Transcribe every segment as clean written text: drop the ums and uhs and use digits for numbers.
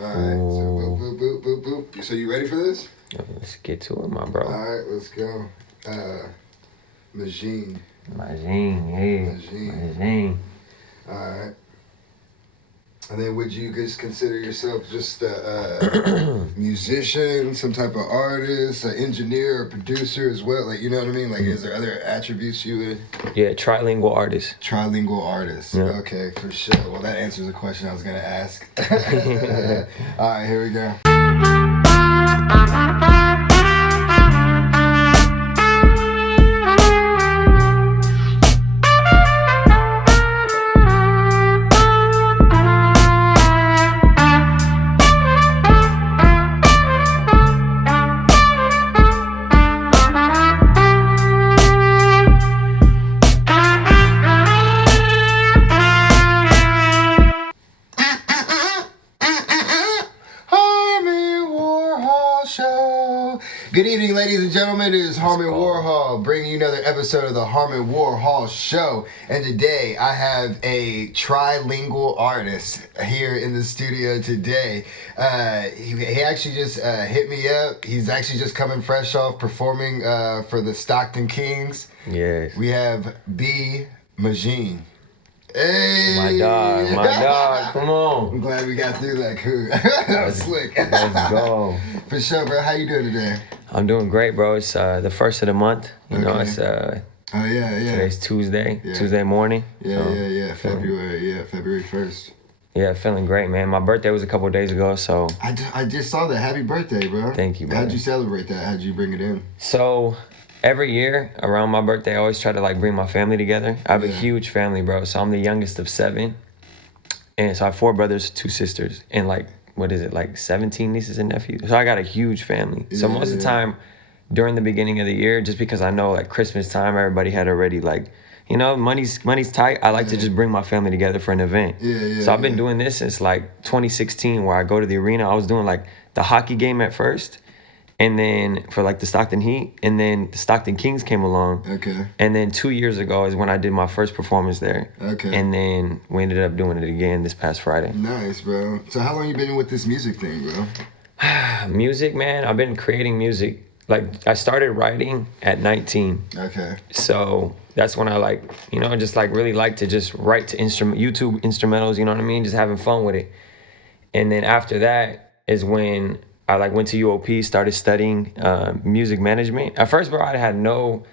All right, so boop, boop, boop, boop, boop. So you ready for this? Let's get to it, my bro. All right, let's go. Magïn. Magïn, yeah. Magïn. All right. And then would you just consider yourself just a musician, some type of artist, an engineer, or producer as well? Like, you know what I mean? Like, is there other attributes you would? Yeah, trilingual artist. Trilingual artist. Yeah. Okay, for sure. Well, that answers the question I was going to ask. All right, here we go. Good evening, ladies and gentlemen. It is Harmon Warhol bringing you another episode of the Harmon Warhol Show. And today I have a trilingual artist here in the studio today. He actually just hit me up. He's actually just coming fresh off performing for the Stockton Kings. Yes. We have Magïn. Hey! My dog, come on. I'm glad we got through that, cool. That was slick. Let's go. For sure, bro. How you doing today? I'm doing great, bro. It's the first of the month. You know, it's oh yeah. Today's Tuesday. Yeah. Tuesday morning. Yeah. February 1st. Yeah, feeling great, man. My birthday was a couple of days ago, so I just saw that. Happy birthday, bro. Thank you, bro. How'd you celebrate that? How'd you bring it in? So every year around my birthday, I always try to like bring my family together. I have a huge family, bro. So I'm the youngest of 7. And so I have 4 brothers, 2 sisters, and like, 17 nieces and nephews. So I got a huge family. So most of the time during the beginning of the year, just because I know like Christmas time, everybody had already like, you know, money's tight. I like to just bring my family together for an event. So I've been doing this since like 2016, where I go to the arena. I was doing like the hockey game at first, and then for like the Stockton Heat, and then the Stockton Kings came along. Okay. And then 2 years ago is when I did my first performance there. Okay. And then we ended up doing it again this past Friday. Nice, bro. So how long you been with this music thing, bro? Music, man. I've been creating music. Like, I started writing at 19. Okay. So that's when I like, you know, just like really like to just write to YouTube instrumentals, you know what I mean? Just having fun with it. And then after that is when I like went to UOP, started studying music management. At first, bro, I had no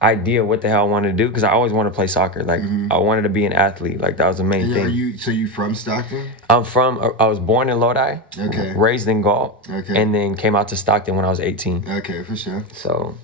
idea what the hell I wanted to do, because I always wanted to play soccer. Like, I wanted to be an athlete. Like, that was the main thing. So you from Stockton? I was born in Lodi, raised in Galt, and then came out to Stockton when I was 18. Okay, for sure. So,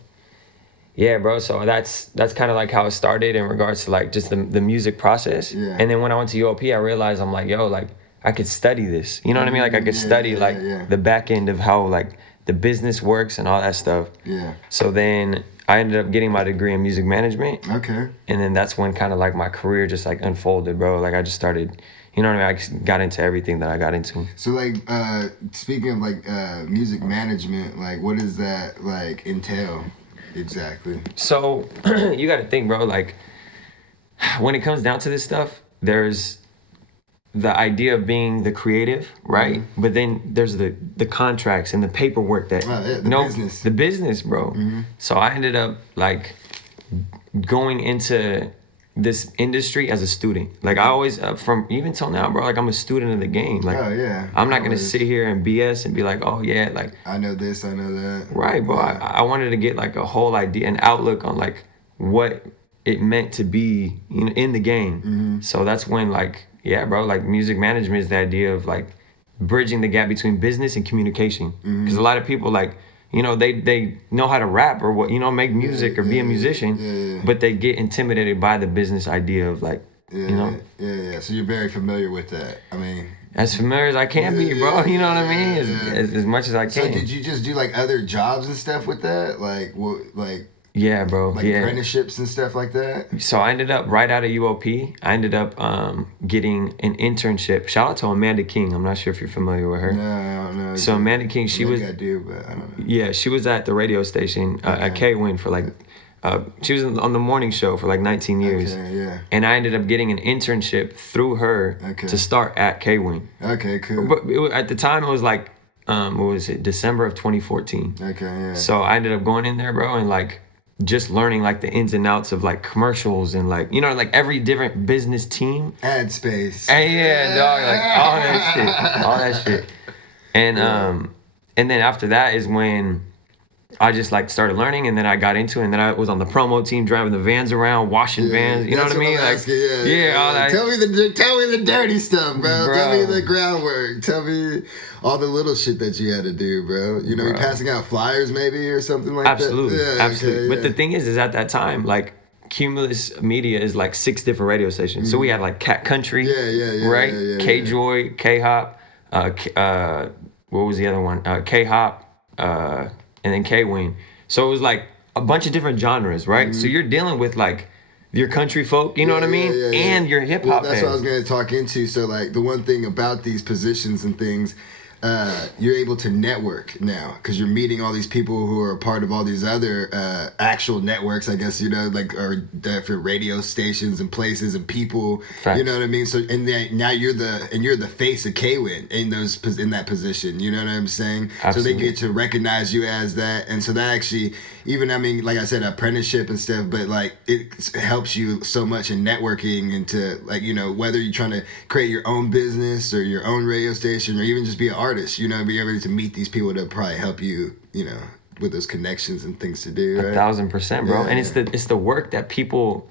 yeah, bro. So that's kind of like how it started in regards to like just the music process. Yeah. And then when I went to UOP, I realized I'm like, yo, like I could study this. You know what I mean? Like I could study the back end of how like the business works and all that stuff. Yeah. So then I ended up getting my degree in music management. Okay. And then that's when kind of like my career just like unfolded, bro. Like I just started, you know what I mean? I just got into everything that I got into. So like, speaking of like music management, like what does that like entail exactly? So you got to think, bro, like when it comes down to this stuff, there's the idea of being the creative, right? But then there's the contracts and the paperwork that business. The business, bro. So I ended up like going into this industry as a student. Like I always from even till now, bro, like I'm a student of the game. Like I'm not gonna sit here and BS and be like, oh yeah, like I know this, I know that. Right, bro. I wanted to get like a whole idea, an outlook on like what it meant to be, you know, in the game. So that's when like, yeah, bro, like music management is the idea of like bridging the gap between business and communication. Because a lot of people like, you know, they know how to rap or what, you know, make music or be a musician, but they get intimidated by the business idea of like, you know. Yeah. So you're very familiar with that. I mean, as familiar as I can be, bro. You know what I mean? As much as I can. So did you just do like other jobs and stuff with that? Like what, like. Yeah, bro. Like apprenticeships and stuff like that? So I ended up, right out of UOP, I ended up getting an internship. Shout out to Amanda King. I'm not sure if you're familiar with her. No. So Amanda King, she was... I do, but I don't know. Yeah, she was at the radio station at K-Win for like She was on the morning show for like 19 years. Okay, yeah. And I ended up getting an internship through her to start at K-Wing. Okay, cool. But at the time, it was like, what was it? December of 2014. Okay, yeah. So I ended up going in there, bro, and like just learning like the ins and outs of like commercials and like, you know, like every different business team. Ad space. And yeah, dog, like all that shit. And then after that is when I just like started learning, and then I got into it, and then I was on the promo team driving the vans around, washing vans. You know what I mean? Like, all that. Tell me the dirty stuff, bro. Tell me the groundwork. Tell me all the little shit that you had to do, bro. You know, you passing out flyers maybe or something like absolutely. that. Absolutely. But the thing is at that time, like Cumulus Media is like 6 different radio stations. So we had like Cat Country, right? K Joy, K Hop, what was the other one? K Hop, and then K-Wing. So it was like a bunch of different genres, right? So you're dealing with like your country folk, you know what I mean? And your hip hop. That's what I was going to talk into. So like the one thing about these positions and things, you're able to network now because you're meeting all these people who are a part of all these other actual networks, I guess, you know, like or different radio stations and places and people. Facts. You know what I mean? So and then now you're the face of K-Win in that position. You know what I'm saying? Absolutely. So they get to recognize you as that, and so that actually, even I mean, like I said, apprenticeship and stuff, but like it helps you so much in networking into like, you know, whether you're trying to create your own business or your own radio station or even just be an artist, you know, be able to meet these people that probably help you, you know, with those connections and things to do, right? 1000%, bro. And it's the work that people,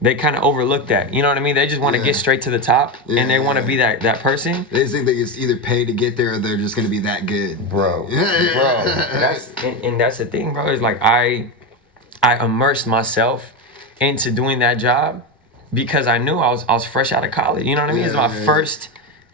they kind of overlook that. You know what I mean? They just want to get straight to the top, and they want to be that person. They just think they just either pay to get there or they're just going to be that good. Bro. That's the thing, bro. Is like I immersed myself into doing that job because I knew I was fresh out of college. You know what I mean? It's my first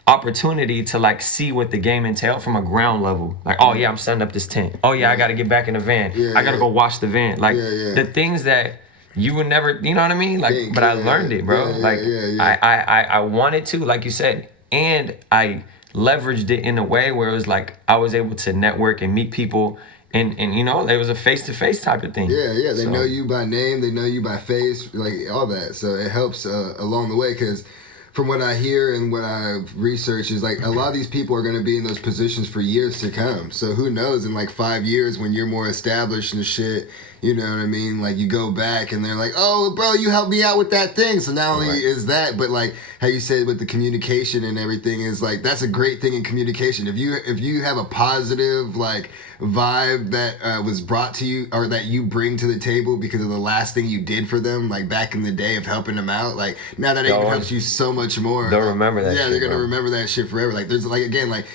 opportunity to like see what the game entailed from a ground level. Like, oh yeah, I'm setting up this tent. Oh yeah, I got to get back in the van. I got to go wash the van. Like the things that you would never, you know what I mean? Like, but I learned it, bro. I wanted to, like you said, and I leveraged it in a way where it was like I was able to network and meet people, and you know, it was a face-to-face type of thing. They know you by name, they know you by face, like all that. So it helps along the way, because from what I hear and what I've researched is like a lot of these people are going to be in those positions for years to come. So who knows, in like 5 years when you're more established and shit, you know what I mean? Like you go back and they're like, oh, bro, you helped me out with that thing. So not only is that, but like how you said with the communication and everything is like, that's a great thing in communication. If you have a positive like vibe that was brought to you or that you bring to the table because of the last thing you did for them, like back in the day of helping them out, like now that it helps you so much more. They'll remember that. Yeah, shit, they're gonna bro. remember that shit forever. Like there's like again like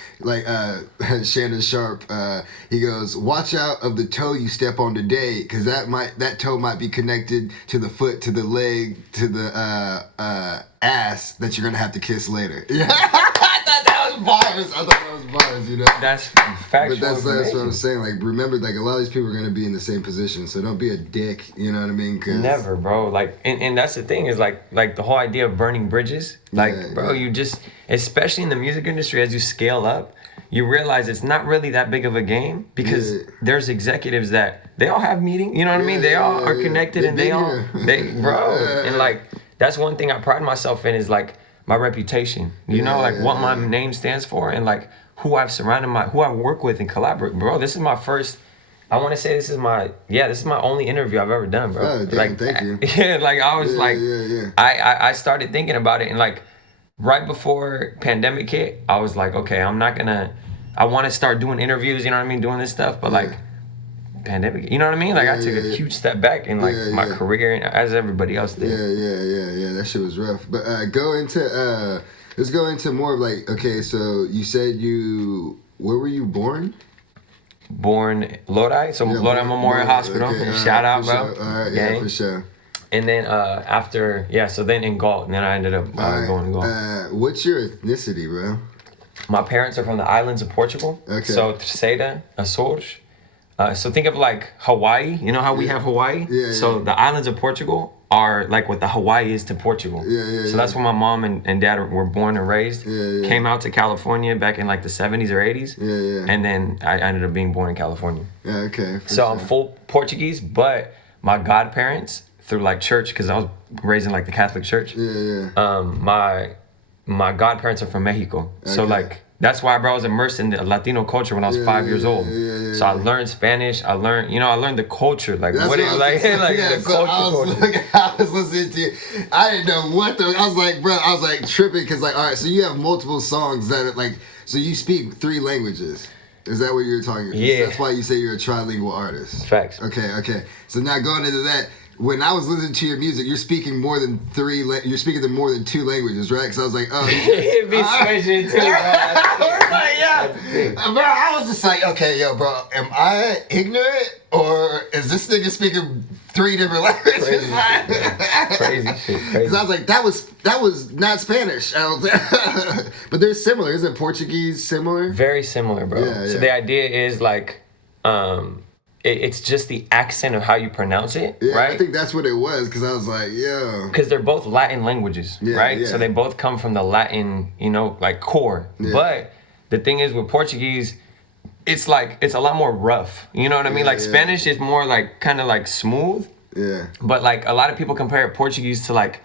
Shannon Sharp, he goes, watch out of the toe you step on today, because that toe might be connected to the foot, to the leg, to the ass that you're gonna have to kiss later. Yeah, I thought that was bars. You know. That's factual. But that's what I'm saying. Like remember, like a lot of these people are gonna be in the same position, so don't be a dick. You know what I mean? Never, bro. Like, and that's the thing is like the whole idea of burning bridges. Like, bro, you just, especially in the music industry, as you scale up, you realize it's not really that big of a game, because there's executives that they all have meetings. You know what I mean? They all are connected, and and like that's one thing I pride myself in is like my reputation. You know, like what my name stands for, and like who I've surrounded who I work with and collaborate. Bro, this is my first. I want to say this is my only interview I've ever done, bro. Oh, damn, like, thank you. Yeah, like I was I started thinking about it, and like right before pandemic hit, I was like, okay, I want to start doing interviews, you know what I mean, doing this stuff, but like pandemic, you know what I mean? Like I took a huge step back in like my career, as everybody else did. Yeah. That shit was rough. But let's go into more of like, okay, so you said where were you born? Born Lodi, so Lodi Memorial Hospital. Okay, shout out, bro. Sure. All right, yeah, for sure. And then so then in Galt, and then I ended up going to Galt. What's your ethnicity, bro? My parents are from the islands of Portugal. Okay. So Terceira, Açores. So think of like Hawaii. You know how we have Hawaii? Yeah. So the islands of Portugal are like what the Hawaii is to Portugal. So that's where my mom and dad were born and raised. Came out to California back in like the 70s or 80s. And then I ended up being born in California. Yeah, okay. So I'm full Portuguese, but my godparents through like church, because I was raised in like the Catholic Church. My godparents are from Mexico, so like that's why, bro, I was immersed in the Latino culture when I was 5 years old. So I learned Spanish. I learned the culture, like that's what it like, like yeah, the so culture. I was listening to you. I didn't know what I was like, bro. I was like tripping because like, all right, so you have multiple songs that are like, so you speak 3 languages. Is that what you're talking about? Yeah. That's why you say you're a trilingual artist. Facts. Okay. So now going into that, when I was listening to your music, you're speaking more than 3. You're speaking to more than 2 languages, right? Because I was like, oh, it'd be switching too. Bro, I was just like, okay, yo, bro, am I ignorant or is this nigga speaking 3 different languages? Crazy shit. Because I was like, that was not Spanish. But they're similar. Isn't Portuguese similar? Very similar, bro. Yeah. So the idea is like, it's just the accent of how you pronounce it, Yeah, right? I think that's what it was, because I was like, yo. Because they're both Latin languages, right? Yeah. So they both come from the Latin, like core. Yeah. But the thing is with Portuguese, it's a lot more rough. You know what I mean? Like Spanish is more like kind of like smooth. Yeah. But like a lot of people compare Portuguese to like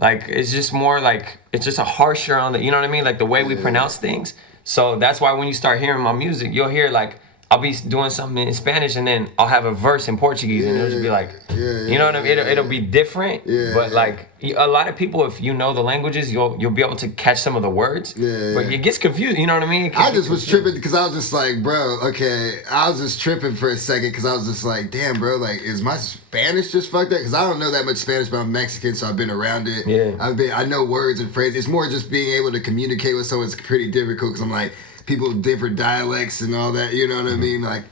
it's just more like, it's just a harsher on the, you know what I mean? Like the way we pronounce things. So that's why when you start hearing my music, you'll hear like, I'll be doing something in Spanish and then I'll have a verse in Portuguese and it'll just be like, you know what I mean? It'll be different, but like a lot of people, if you know the languages, you'll be able to catch some of the words, but it gets confused, you know what I mean? I just was tripping because I was just like, bro, okay, I was just tripping for a second because I was just like, damn, bro, like, is my Spanish just fucked up? Because I don't know that much Spanish, but I'm Mexican, so I've been around it. Yeah. I know words and phrases. It's more just being able to communicate with someone is pretty difficult because I'm like, people with different dialects and all that, you know what I mean? Like,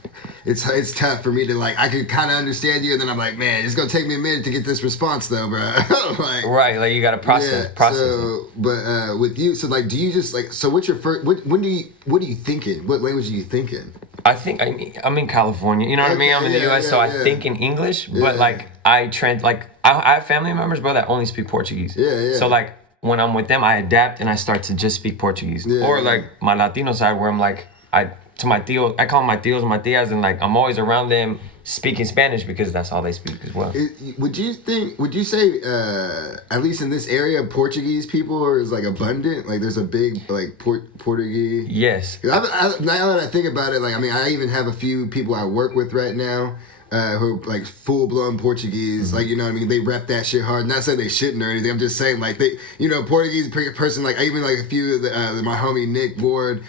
it's tough for me to like, I could kind of understand you, and then I'm like, man, it's gonna take me a minute to get this response though, bro. Like, right, like you gotta process. So, but with you, so like, do you just like, so what's your first? What are you thinking? What language are you thinking? I'm in California, you know what I mean? I'm in the U.S., so I think in English, but like I have family members, bro, that only speak Portuguese. So like, when I'm with them, I adapt and I start to just speak Portuguese. Or like my Latino side, where I'm like, I call them my tios and my tias, and like I'm always around them speaking Spanish because that's all they speak as well. Would you say, at least in this area, Portuguese people are like abundant? Like there's a big like Portuguese? Yes. Now that I think about it, like, I mean, I even have a few people I work with right now who are like full-blown Portuguese, like, you know what I mean, they rep that shit hard. Not saying they shouldn't or anything, I'm just saying, like, they, you know, Portuguese person, like, even like a few of my homie Nick Ward,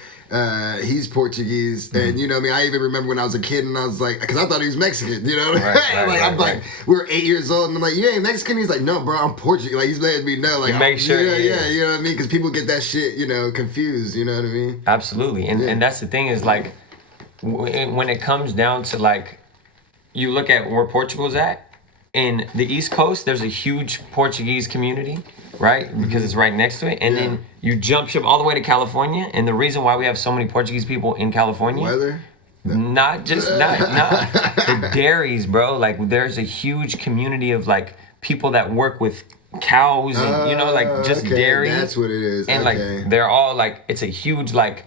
he's Portuguese, and you know what I mean, I even remember when I was a kid and I was like, because I thought he was Mexican, you know what I mean? Like, we were 8 years old and I'm like, you ain't Mexican? He's like, no, bro, I'm Portuguese. Like, he's letting me know, like, make sure, yeah, you know what I mean? Because people get that shit, you know, confused, you know what I mean? Absolutely, and that's the thing is, like, when it comes down to, like, you look at where Portugal's at, in the East Coast, there's a huge Portuguese community, right? Because it's right next to it. And then you jump ship all the way to California. And the reason why we have so many Portuguese people in California... Weather? Not the dairies, bro. Like, there's a huge community of, like, people that work with cows and, you know, like, just dairy. That's what it is. And, like, they're all, like, it's a huge, like...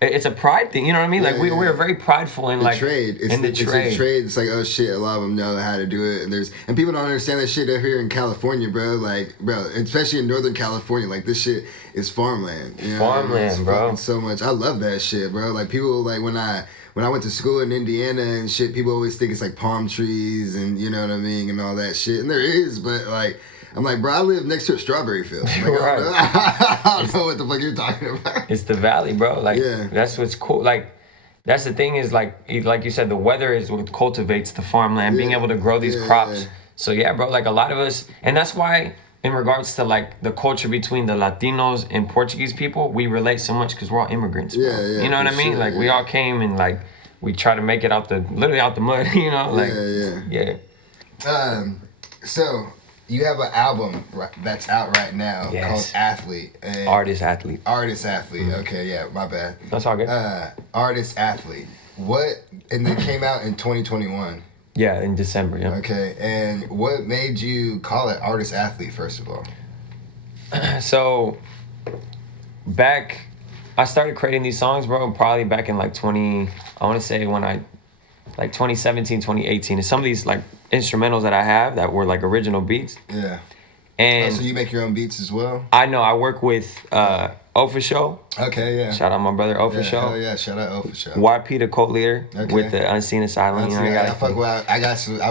It's a pride thing, you know what I mean? Like we're very prideful in like trade. It's a trade. It's like, oh shit, a lot of them know how to do it, and people don't understand that shit up here in California, bro. Like, bro, especially in Northern California, like this shit is farmland. You know? Farmland, bro. So much. I love that shit, bro. Like people like when I went to school in Indiana and shit, people always think it's like palm trees and you know what I mean and all that shit, and there is, but like. I'm like, bro, I live next to a strawberry field. Like, right. I don't know what the fuck you're talking about. It's the valley, bro. Like, that's what's cool. Like, that's the thing is, like you said, the weather is what cultivates the farmland, being able to grow these crops. So, yeah, bro, like, a lot of us, and that's why, in regards to, like, the culture between the Latinos and Portuguese people, we relate so much because we're all immigrants, bro. You know what I mean? Sure, like, we all came and, like, we try to make it literally out the mud, you know? Like, So... You have an album that's out right now called Athlete. Artist Athlete. Okay, yeah, my bad. That's all good. Artist Athlete. And then came out in 2021. Yeah, in December, yeah. Okay, and what made you call it Artist Athlete, first of all? So, I started creating these songs, bro, probably back in like I want to say when I like 2017, 2018. And some of these like instrumentals that I have that were like original beats. Yeah. And so you make your own beats as well? I know. I work with Ofa Show. Okay, yeah. Shout out my brother Ofa Show. Hell yeah, shout out Ofa Show. YP, the cult leader, with the Unseen Asylum. I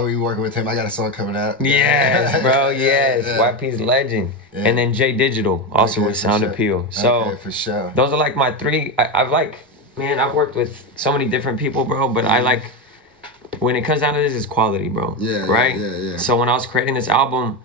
be working with him. I got a song coming out. Yes, bro. Yes, YP's legend. Yeah. And then J Digital also with Sound Appeal. So for sure. Those are like my three. I've worked with so many different people, bro. But I like when it comes down to this, it's quality, bro. Yeah. Right. Yeah. So when I was creating this album,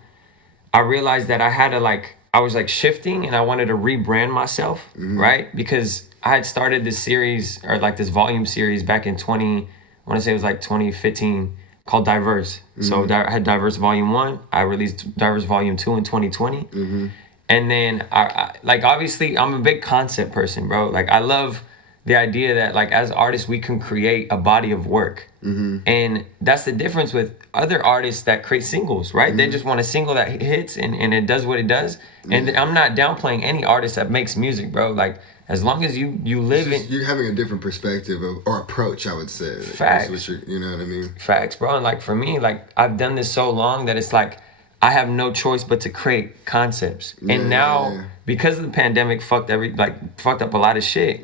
I realized that I was like shifting and I wanted to rebrand myself, right? Because I had started this series or like this volume series back in 2015 called Diverse. So I had Diverse Volume 1. I released Diverse Volume 2 in 2020. And then I like, obviously I'm a big concept person, bro. Like I love the idea that like as artists, we can create a body of work. And that's the difference with other artists that create singles, right? They just want a single that hits and it does what it does. And I'm not downplaying any artist that makes music, bro. Like as long as you live in... You're having a different perspective or approach, I would say. Facts. You know what I mean? Facts, bro. And like for me, like I've done this so long that it's like I have no choice but to create concepts. And now, because of the pandemic fucked up a lot of shit,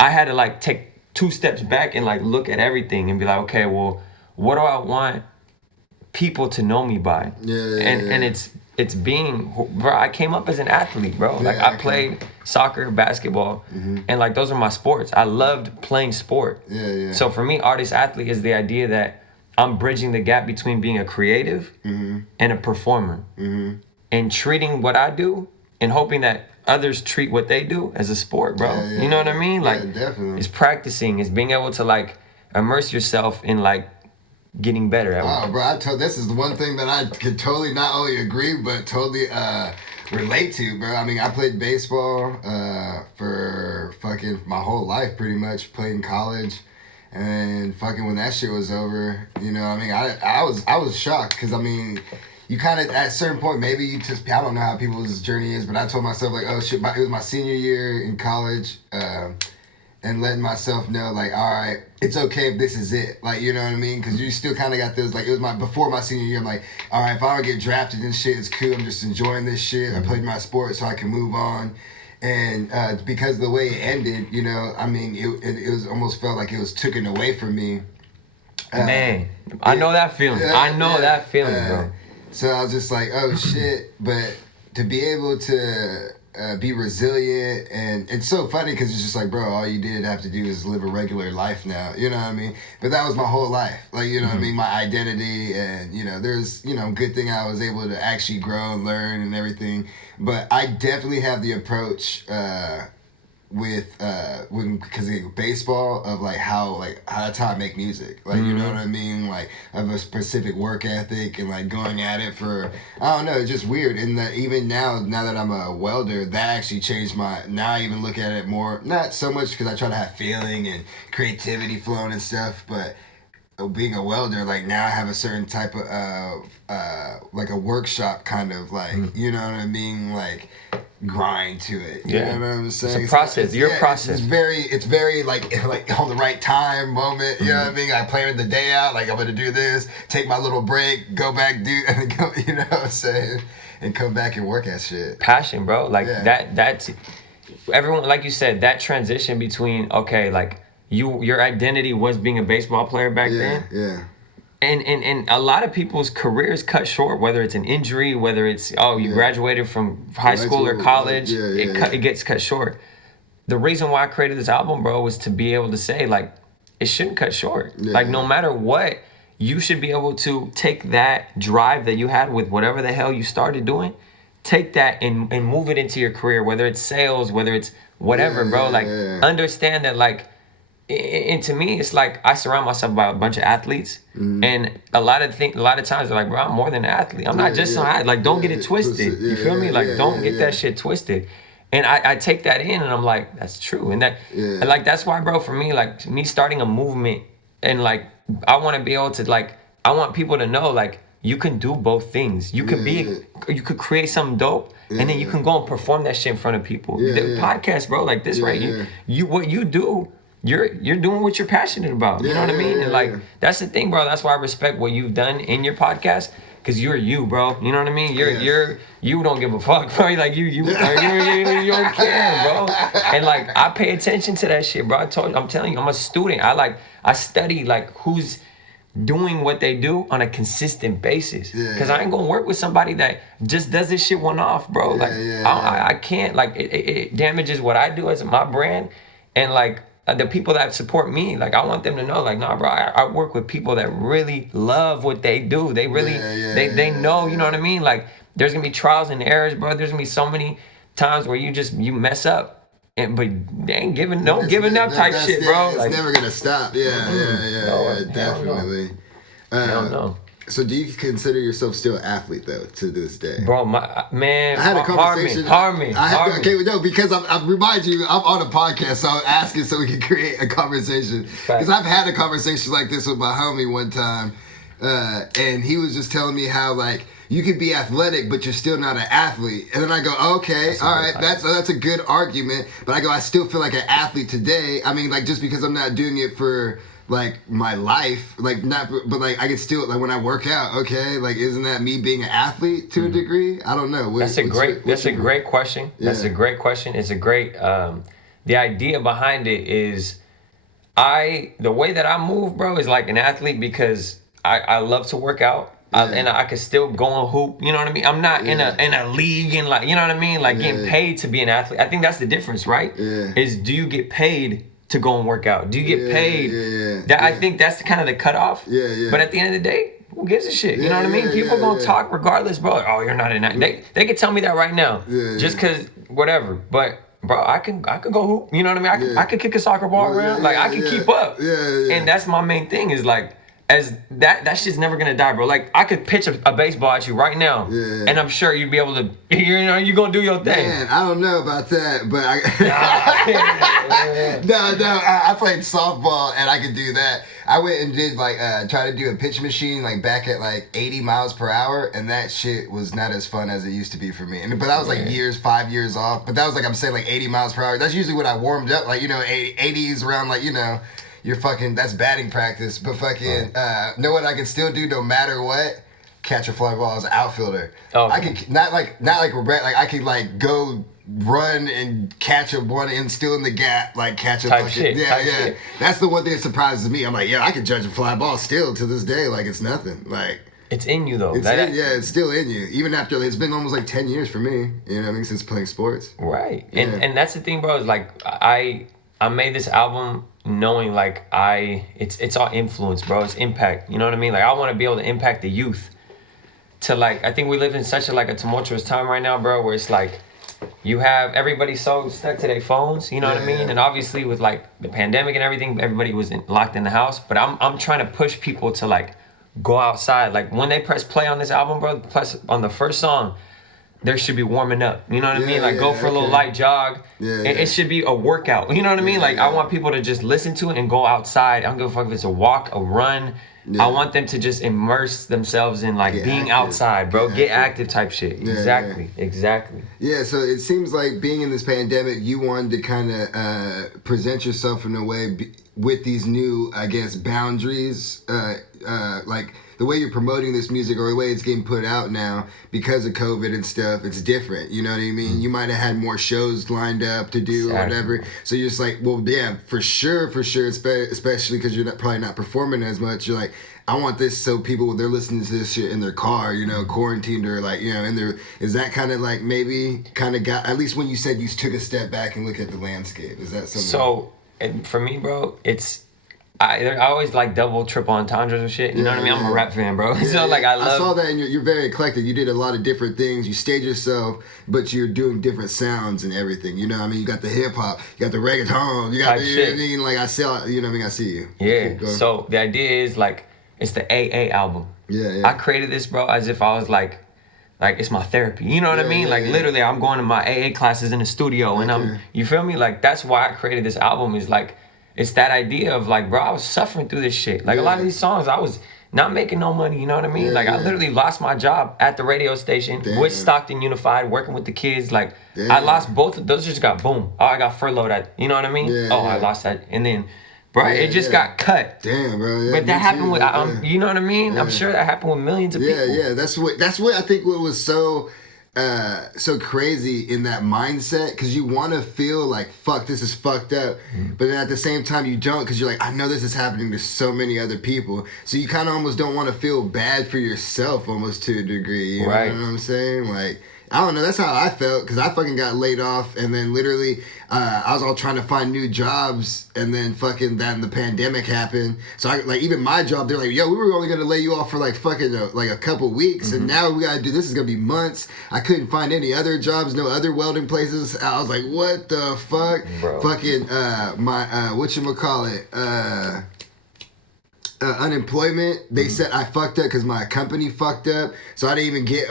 I had to like take 2 steps back and like look at everything and be like, okay, well, what do I want people to know me by? And it's being, bro, I came up as an athlete, bro. Like I played soccer, basketball, and like those are my sports. I loved playing sport. So for me, artist athlete is the idea that I'm bridging the gap between being a creative and a performer, and treating what I do and hoping that others treat what they do as a sport, bro. You know what I mean? Like, definitely. It's practicing. It's being able to like immerse yourself in like getting better at it. Bro, this is the one thing that I could totally not only agree but totally relate to, bro. I mean, I played baseball for fucking my whole life, pretty much. Played in college, and fucking when that shit was over, you know, I mean, I was shocked because I mean, you kind of at a certain point maybe you just, I don't know how people's journey is, but I told myself like, oh shit, it was my senior year in college. And letting myself know, like, all right, it's okay if this is it. Like, you know what I mean? Because you still kind of got this, like, it was before my senior year, I'm like, all right, if I don't get drafted and shit, it's cool. I'm just enjoying this shit. I played my sport so I can move on. And because of the way it ended, you know, I mean, it was almost felt like it was taken away from me. Man, I know that feeling. I know that feeling, bro. So I was just like, oh, shit. But to be able to... be resilient, and it's so funny because it's just like, bro, all you did have to do is live a regular life now, you know what I mean? But that was my whole life, like, you know what I mean, my identity, and you know, there's, you know, good thing I was able to actually grow and learn and everything. But I definitely have the approach because of baseball of like how that's how I make music, like you know what I mean, like I have a specific work ethic and like going at it for, I don't know, it's just weird. And that even now that I'm a welder, that actually changed now I even look at it more, not so much because I try to have feeling and creativity flowing and stuff, but being a welder, like now I have a certain type of like a workshop kind of like you know what I mean, like grind to it. You know what I'm saying? It's a process. Your process. It's very like on the right time moment. You know what I mean? I plan the day out. Like I'm gonna do this, take my little break, go back, do, and go. You know what I'm saying? And come back and work at shit. Passion, bro. Like that's everyone. Like you said, that transition between like your identity was being a baseball player back then. Yeah. And a lot of people's careers cut short, whether it's an injury, whether it's you graduated from high school or college, it gets cut short. The reason why I created this album, bro, was to be able to say like it shouldn't cut short. Like no matter what, you should be able to take that drive that you had with whatever the hell you started doing, take that and move it into your career, whether it's sales, whether it's whatever, bro. Understand that like. And to me, it's like I surround myself by a bunch of athletes, and a lot of times they're like, bro, I'm more than an athlete. I'm not just an athlete. Like, don't get it twisted. You feel me? Like, don't get that shit twisted. And I take that in, and I'm like, that's true. And and like that's why, bro, for me, like me starting a movement, and like I want to be able to like I want people to know like you can do both things. You could you could create something dope, and then you can go and perform that shit in front of people. The podcast, bro, like this, right? You what you do. you're doing what you're passionate about. You know what I mean? And like that's the thing, bro. That's why I respect what you've done in your podcast. Cause you're you, bro. You know what I mean? You don't give a fuck, bro. Like you don't care, bro. And like I pay attention to that shit, bro. I'm telling you, I'm a student. I study like who's doing what they do on a consistent basis. Cause I ain't gonna work with somebody that just does this shit one off, bro. Like I can't. Like it damages what I do as my brand, and like. The people that support me, like I want them to know, like, nah, bro, I work with people that really love what they do. They really, they know, you know what I mean? Like, there's gonna be trials and errors, bro. There's gonna be so many times where you mess up, but they ain't giving up type shit, bro. It's like, never gonna stop. Yeah, definitely. I don't know. So do you consider yourself still an athlete though to this day? Bro, man, I had a conversation. Harmon. Okay, no, because I remind you, I'm on a podcast, so I'm asking so we can create a conversation. Because I've had a conversation like this with my homie one time, and he was just telling me how like you could be athletic, but you're still not an athlete. And then I go, okay, all right, that's a good argument. But I go, I still feel like an athlete today. I mean, like just because I'm not doing it for like my life, like not, but like I can still like when I work out. Okay, like isn't that me being an athlete to a degree? I don't know. That's a great question. Yeah. That's a great question. It's a great. The idea behind it is, the way that I move, bro, is like an athlete because I love to work out. And I could still go and hoop, you know what I mean? I'm not in a league and like, you know what I mean? Like getting paid to be an athlete. I think that's the difference, right? Is do you get paid to go and work out? Do you get paid? I think that's kind of the cutoff. But at the end of the day, who gives a shit? You know what I mean? People gonna talk regardless, bro. Oh, you're not an athlete. They can tell me that right now. Just cause whatever. But bro, I can go hoop. You know what I mean? I could kick a soccer ball around. Like I can keep up. And that's my main thing is like, as that shit's never gonna die, bro. Like I could pitch a baseball at you right now, and I'm sure you'd be able to. You're gonna do your thing. Man, I don't know about that, but I played softball and I could do that. I went and did like try to do a pitch machine like back at like 80 miles per hour, and that shit was not as fun as it used to be for me. But that was like 5 years off. But that was like I'm saying like 80 miles per hour. That's usually what I warmed up like 80 is around like you're fucking, that's batting practice, but fucking, know what I can still do no matter what? Catch a fly ball as an outfielder. I can, not like Robert, like I can like go run and catch a one and still in the gap, like catch a fucking, shit. That's the one thing that surprises me. I'm like, I can judge a fly ball still to this day, like it's nothing. Like, it's in you though. It's still in you. Even after, it's been almost like 10 years for me, you know what I mean, since playing sports. Right. And that's the thing, bro, is like, I made this album knowing like it's all influence, bro. It's impact. You know what I mean? Like I want to be able to impact the youth. To like, I think we live in such a tumultuous time right now, bro, where it's like you have everybody so stuck to their phones. You know what I mean? And obviously with like the pandemic and everything, everybody was locked in the house. But I'm trying to push people to like go outside. Like when they press play on this album, bro, plus on the first song, there should be warming up. You know what I mean? Like go for a little light jog. It should be a workout. You know what I mean? Like I want people to just listen to it and go outside. I don't give a fuck if it's a walk, a run. I want them to just immerse themselves in like being outside, bro. Get active type shit. Exactly. Yeah, so it seems like being in this pandemic, you wanted to kind of present yourself in a way with these new, I guess, boundaries, like the way you're promoting this music or the way it's getting put out now because of COVID and stuff, it's different. You know what I mean? You might have had more shows lined up to do or whatever. So you're just like, well, yeah, for sure, especially because you're probably not performing as much. You're like, I want this so people, they're listening to this shit in their car, quarantined or like, in their, is that kind of like maybe kind of got, at least when you said you took a step back and look at the landscape, is that something? So, for me, bro, it's, I always like double, triple entendres and shit. You know what I mean? I'm a rap fan, bro. So like I saw that, and you're very eclectic. You did a lot of different things. You stage yourself, but you're doing different sounds and everything. You know what I mean? You got the hip hop, you got the reggaeton, you got the, you know what I mean? Like I saw, you know what I mean? I see you. Yeah. So the idea is like it's the AA album. Yeah. I created this, bro, as if I was like it's my therapy. You know what I mean? Like literally, I'm going to my AA classes in the studio, and you feel me? Like that's why I created this album. Is like. It's that idea of like, bro, I was suffering through this shit. Like a lot of these songs, I was not making no money, you know what I mean? Yeah, like, I yeah. literally lost my job at the radio station Damn. with Stockton Unified, working with the kids. Like, Damn. I lost both of those, just got boom. Oh, I got furloughed at, you know what I mean? Yeah, oh, yeah. I lost that. And then, bro, Yeah, it just yeah. got cut. Damn, bro. Yeah, But that me happened too, with, yeah. you know what I mean? Yeah. I'm sure that happened with millions of people. Yeah, that's what I think what was so crazy in that mindset, because you want to feel like, fuck, this is fucked up, but then at the same time you don't, because you're like, I know this is happening to so many other people, so you kind of almost don't want to feel bad for yourself almost to a degree, you know what I'm saying? Like, I don't know, that's how I felt, because I fucking got laid off, and then literally I was all trying to find new jobs, and then fucking then the pandemic happened. So I, like, even my job, they're like, yo, we were only gonna lay you off for like fucking like a couple weeks, and now we gotta do this, is gonna be months. I couldn't find any other jobs, no other welding places. I was like, what the fuck? Bro. Fucking my whatchamacallit, unemployment, they said I fucked up because my company fucked up, so I didn't even get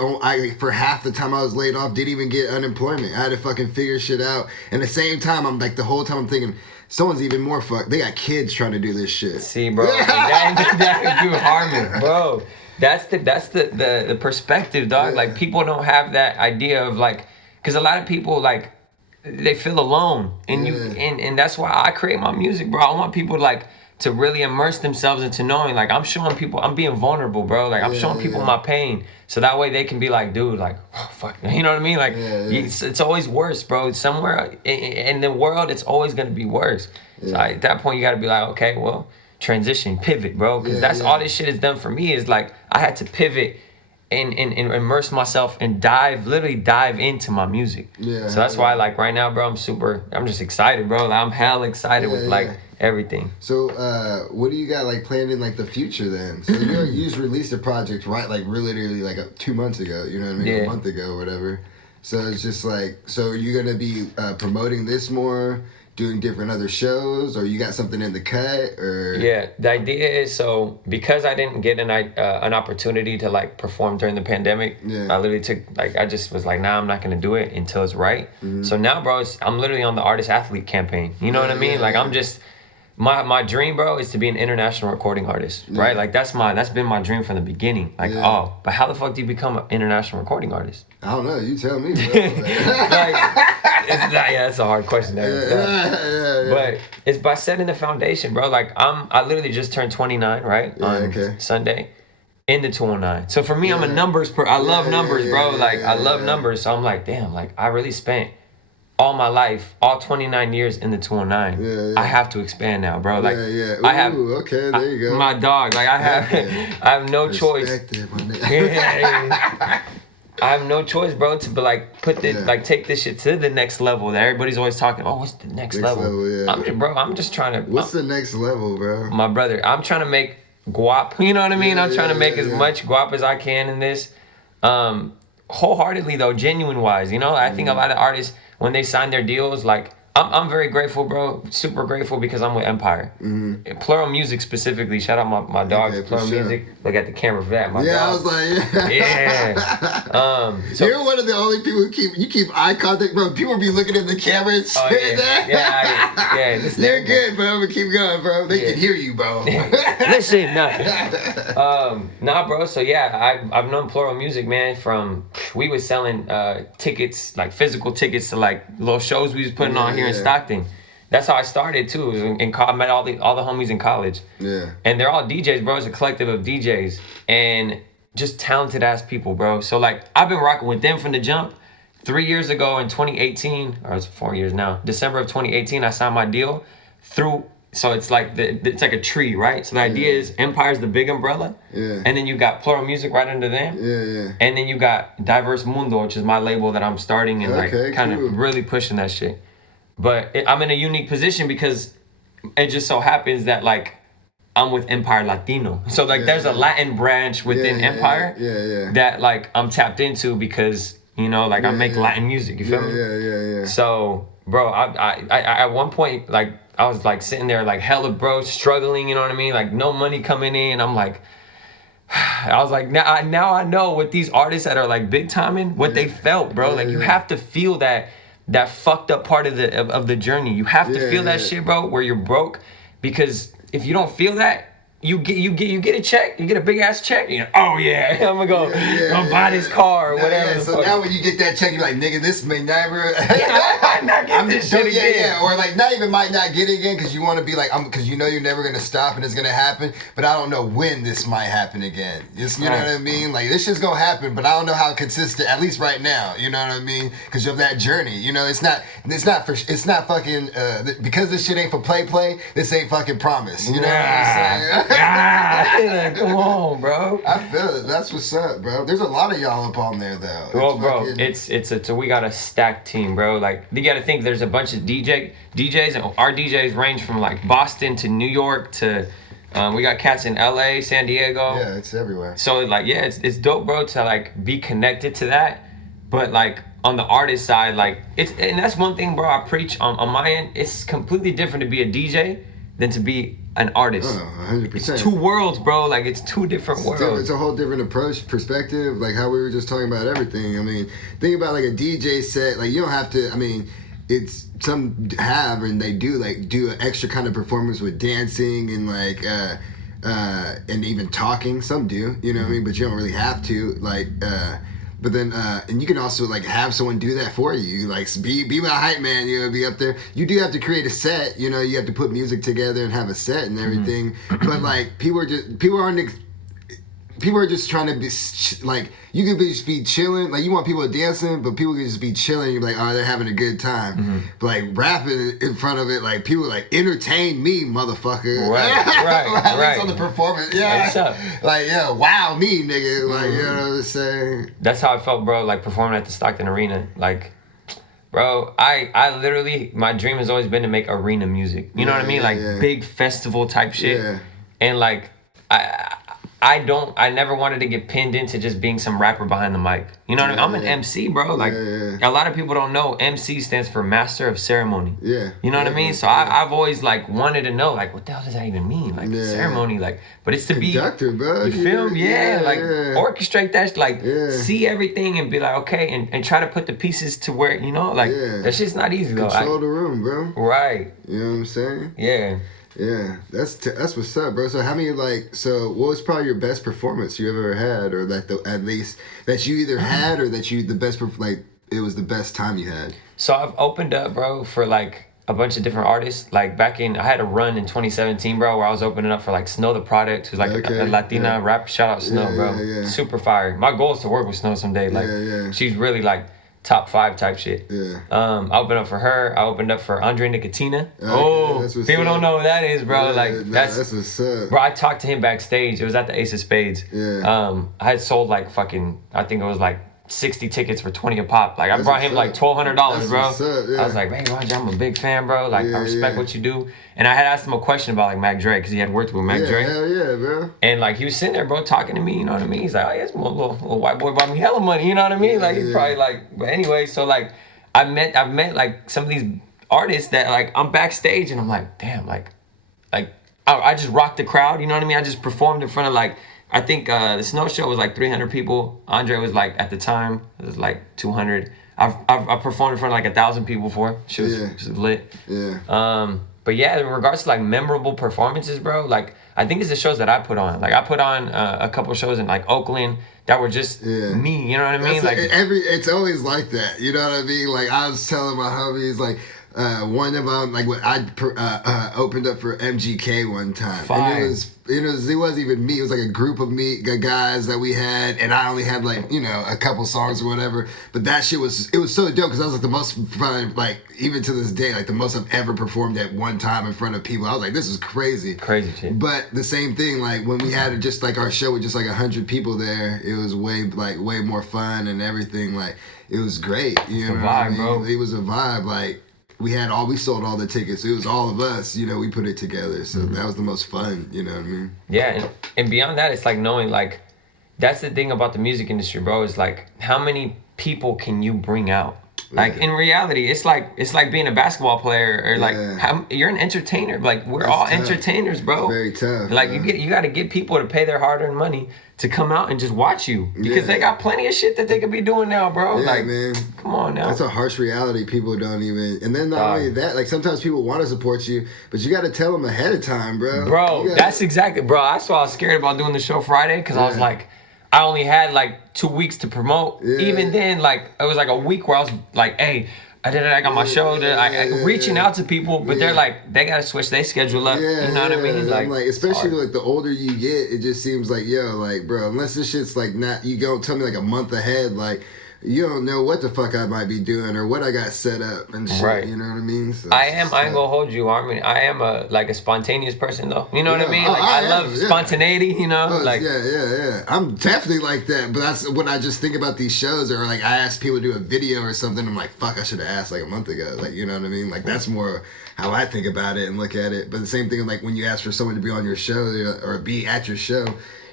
for half the time I was laid off, didn't even get unemployment. I had to fucking figure shit out, and at the same time I'm like, the whole time I'm thinking, someone's even more fucked, they got kids trying to do this shit. See, bro, that dude Harmon, bro, that's the perspective, dog. Like, people don't have that idea of, like, because a lot of people, like, they feel alone, and and that's why I create my music, bro. I want people to really immerse themselves into knowing, like, I'm showing people, I'm being vulnerable, bro. Like, I'm showing people my pain, so that way they can be like, dude, like, oh, fuck, you know what I mean? Like, it's always worse, bro. Somewhere in the world, it's always gonna be worse. So at that point, you gotta be like, okay, well, transition, pivot, bro, because that's all this shit has done for me, is like, I had to pivot and immerse myself and literally dive into my music. So that's why, like, right now, bro, I'm just excited, bro. Like, I'm hell excited with like everything. So what do you got like planned in like the future then? So you just released a project, right, like literally like 2 months ago, you know what I mean? A month ago or whatever. So it's just like, so you're gonna be promoting this more, doing different other shows, or you got something in the cut, or? Yeah, the idea is, so because I didn't get an opportunity to like perform during the pandemic, I literally took, like, I just was like, nah, I'm not gonna do it until it's right. So now, bro, I'm literally on the artist athlete campaign. You know what I mean? Like, I'm just, my dream, bro, is to be an international recording artist, right? Like, that's been my dream from the beginning. Like, but how the fuck do you become an international recording artist? I don't know. You tell me, bro. That's a hard question. But it's by setting the foundation, bro. Like, I literally just turned 29, right? On Sunday. In the 209. So for me, I'm a numbers I love numbers, bro. Like, I love numbers. So I'm like, damn, like, I really spent all my life, all 29 years in the 209. I have to expand now, bro. Like, Ooh, I have, okay, there you go. My dog, like, I have no choice. I have no choice, bro, to like put this, like, take this shit to the next level. That everybody's always talking, oh, what's the next level? I'm just trying to. What's the next level, bro? My brother, I'm trying to make guap. You know what I mean? I'm trying to make as much guap as I can in this. Wholeheartedly though, genuine wise, you know, I think a lot of artists, when they sign their deals, like, I'm very grateful, bro. Super grateful, because I'm with Empire. Plural Music specifically. Shout out my dogs, Plural Music. Look at the camera for that. My dog. I was like, so, you're one of the only people who keep eye contact, bro. People be looking at the camera and shit. They're good, bro. But keep going, bro. They can hear you, bro. Listen, nah, bro. So I've known Plural Music, man, from we was selling tickets, like physical tickets to like little shows we was putting on here in Stockton. That's how I started too. I met all the homies in college. And they're all DJs, bro. It's a collective of DJs and just talented ass people, bro. So like, I've been rocking with them from the jump. 3 years ago in 2018, or it's 4 years now, December of 2018, I signed my deal through. So it's like it's like a tree, right? So the idea is Empire's the big umbrella, and then you got Plural Music right under them, and then you got Diverse Mundo, which is my label that I'm starting and like kind of really pushing that shit. But I'm in a unique position because it just so happens that like I'm with Empire Latino. So like there's a Latin branch within Empire that like I'm tapped into because, you know, like I make Latin music, you feel me? So, bro, I at one point, like, I was like sitting there like hella, bro, struggling, you know what I mean? Like no money coming in. I'm like, I was like, now I know what these artists that are like big timing, what they felt, bro. Like you have to feel that fucked up part of the journey. You have to feel that shit, bro, where you're broke, because if you don't feel that, you get a check, you get a big ass check. You know, oh yeah, I'm gonna go buy this car or whatever. Yeah, so now when you get that check, you're like, nigga, this may never. I might not get this shit again. Yeah, or like not even might not get it again because you want to be like, because you know you're never gonna stop and it's gonna happen, but I don't know when this might happen again. You know what I mean? Like this shit's gonna happen, but I don't know how consistent. At least right now, you know what I mean? Because of that journey, you know, it's not fucking because this shit ain't for play. This ain't fucking promise. You know what I'm saying? Come on, bro. I feel it. That's what's up, bro. There's a lot of y'all up on there though. Well, bro, it's we got a stacked team, bro. Like you got to think there's a bunch of DJs, and our DJs range from like Boston to New York to we got cats in LA, San Diego. Yeah, it's everywhere. So like it's dope, bro, to like be connected to that. But like on the artist side, like and that's one thing, bro, I preach on my end. It's completely different to be a DJ than to be an artist. 100%. It's two worlds, bro. Like it's two different worlds. It's a whole different approach, perspective, like how we were just talking about everything. I mean, think about like a DJ set, like you don't have to, I mean, it's some have and they do like do an extra kind of performance with dancing and like and even talking. Some do, you know what I mean, but you don't really have to, like but then and you can also like have someone do that for you, like be my hype man, you know, be up there. You do have to create a set, you know, you have to put music together and have a set and everything. But like people are just trying to be like, you could just be chilling, like you want people dancing, but people could just be chilling. You're like, oh, they're having a good time. But like rapping in front of it, like people are like, entertain me, motherfucker. Right. At least on the performance, like wow me, nigga. Like you know what I'm saying. That's how I felt, bro. Like performing at the Stockton Arena, like. Bro, I literally, my dream has always been to make arena music. You know what I mean? Like big festival type shit. Yeah. And like, I never wanted to get pinned into just being some rapper behind the mic. You know what I mean? I'm an MC, bro. Like, a lot of people don't know MC stands for Master of Ceremony. Yeah. You know what I mean? So I've always like wanted to know, like, what the hell does that even mean? Like, ceremony, like, but it's to Conductor, be, bro. you feel me? Like, orchestrate that, like, see everything and be like, okay, and try to put the pieces to where, you know, like, that shit's not easy, though. Control the room, bro. Right. You know what I'm saying? Yeah. Yeah, that's what's up, bro. So how many what was probably your best performance you ever had, or at least that you either had or that you it was the best time you had? So I've opened up, bro, for like a bunch of different artists. Like back in, I had a run in 2017, bro, where I was opening up for like Snow the Product, who's like a Latina rapper. Shout out Snow, bro. Super fire. My goal is to work with Snow someday. Like she's really like top 5 type shit. Yeah. I opened up for her. I opened up for Andre Nicotina. People don't know who that is, bro. That's what's up. Bro, I talked to him backstage. It was at the Ace of Spades. Yeah. I had sold like fucking, I think it was like 60 tickets for 20 a pop. Like I brought him like $1,200, bro. I was like, man, Roger, I'm a big fan, bro. Like I respect what you do. And I had asked him a question about like Mac Dre because he had worked with Mac Dre. Hell yeah, bro. And like he was sitting there, bro, talking to me. You know what I mean? He's like, oh yeah, this little white boy bought me hella money. You know what I mean? Like he probably like. But anyway, so like I've met like some of these artists that like I'm backstage and I'm like, damn, like I just rocked the crowd. You know what I mean? I just performed in front of like. I think the Snow Show was like 300 people. Andre was like, at the time, it was like 200. I've performed in front of like 1,000 people before. She was lit. Yeah. But yeah, in regards to like memorable performances, bro, like I think it's the shows that I put on. Like I put on a couple shows in like Oakland that were just me. You know what I mean? Like it's always like that. You know what I mean? Like I was telling my homies, like. One of them, like when I opened up for MGK one time, and it wasn't even me. It was like a group of guys that we had, and I only had like a couple songs or whatever. But that shit was so dope because I was like the most fun, like even to this day, like the most I've ever performed at one time in front of people. I was like, this is crazy shit. But the same thing, like when we had just like our show with just like 100 people there, it was way more fun and everything. Like it was great. You know what I mean? Bro. It was a vibe. Like. We sold all the tickets. It was all of us, we put it together. So that was the most fun, you know what I mean? Yeah, and beyond that, it's like knowing, like, that's the thing about the music industry, bro, is like, how many people can you bring out? Like in reality, it's like being a basketball player or like you're an entertainer. Like we're all tough. entertainers, bro. It's very tough. Like you got to get people to pay their hard-earned money to come out and just watch you because they got plenty of shit that they could be doing now, bro. Yeah, like, man. Come on now. That's a harsh reality. People don't even. And then not only that, like sometimes people want to support you, but you got to tell them ahead of time, bro. Bro, that's exactly, bro. That's why I was scared about doing the show Friday because I was like, I only had like 2 weeks to promote. Yeah. Even then, like it was like a week where I was like, hey, I got my show. Reaching out to people, but they're like, they gotta switch their schedule up. You know what I mean? Like, especially like the older you get, it just seems like, yo, like, bro, unless this shit's like not, you don't tell me like a month ahead, like, you don't know what the fuck I might be doing or what I got set up and shit. Right. You know what I mean? So I ain't gonna hold you, Harmon. I am a spontaneous person though. You know what I mean? Like I love spontaneity. You know, like I'm definitely like that. But that's when I just think about these shows or like I ask people to do a video or something. I'm like, fuck, I should have asked like a month ago. Like, you know what I mean? Like that's more how I think about it and look at it. But the same thing like when you ask for someone to be on your show or be at your show.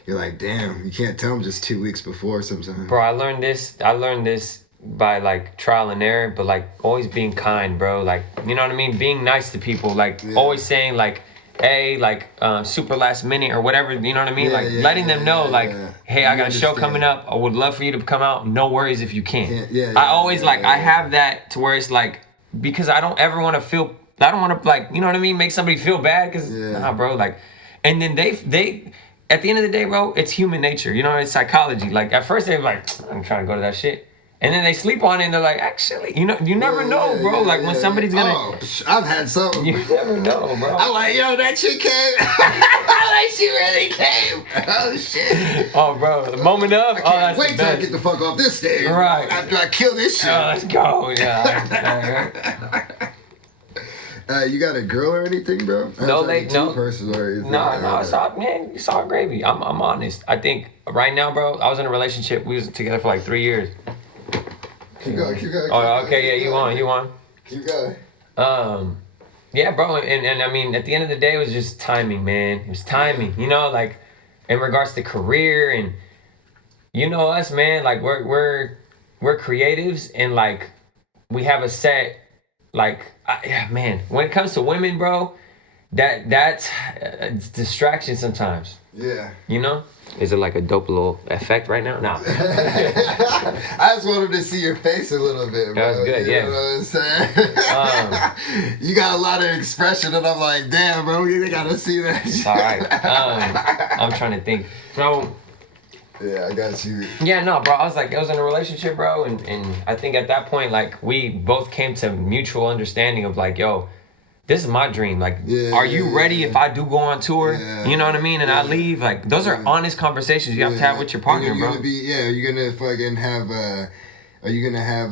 You're like, damn, you can't tell them just 2 weeks before sometimes. Bro, I learned this by like trial and error, but like always being kind, bro. Like, you know what I mean? Being nice to people. Like always saying like, hey, like super last minute or whatever, you know what I mean? Letting them know like, hey, I got a show coming up. I would love for you to come out. No worries if you can't. I always I have that to where it's like, because I don't ever want to like, you know what I mean? Make somebody feel bad because, nah, bro, like, and then they at the end of the day, bro, it's human nature. You know, it's psychology. Like, at first, they're like, I'm trying to go to that shit. And then they sleep on it, and they're like, actually, you know, you never know, bro. Like, when somebody's gonna... Oh, I've had some. You never know, bro. I'm like, yo, that shit came. Like, she really came. Oh, shit. Oh, bro, the moment of... I can't wait till I get the fuck off this stage. Right. After I kill this shit. Oh, let's go. Yeah. You got a girl or anything, bro? No. Personal or anything. No, it's all gravy. I'm honest. I think right now, bro, I was in a relationship. We was together for like 3 years. Keep going. Oh, okay, yeah, you on. Keep going. Yeah, bro, and I mean, at the end of the day, it was just timing, man. It was timing, you know, like, in regards to career and, you know us, man, like, we're creatives and, like, we have a set, like, man, when it comes to women, bro, that's a distraction sometimes. Yeah. You know? Is it like a dope little effect right now? No. I just wanted to see your face a little bit, bro. That was good, you know what I'm saying? You got a lot of expression, and I'm like, damn, bro, we gotta see that shit. All right. I'm trying to think. So... Yeah, I got you. Yeah, no, bro. I was in a relationship, bro, and I think at that point, like, we both came to mutual understanding of like, yo, this is my dream. Like, are you ready if I do go on tour? Yeah. You know what I mean? And I leave. Like, those are honest conversations you have to have with your partner, bro. Are you gonna fucking have are you gonna have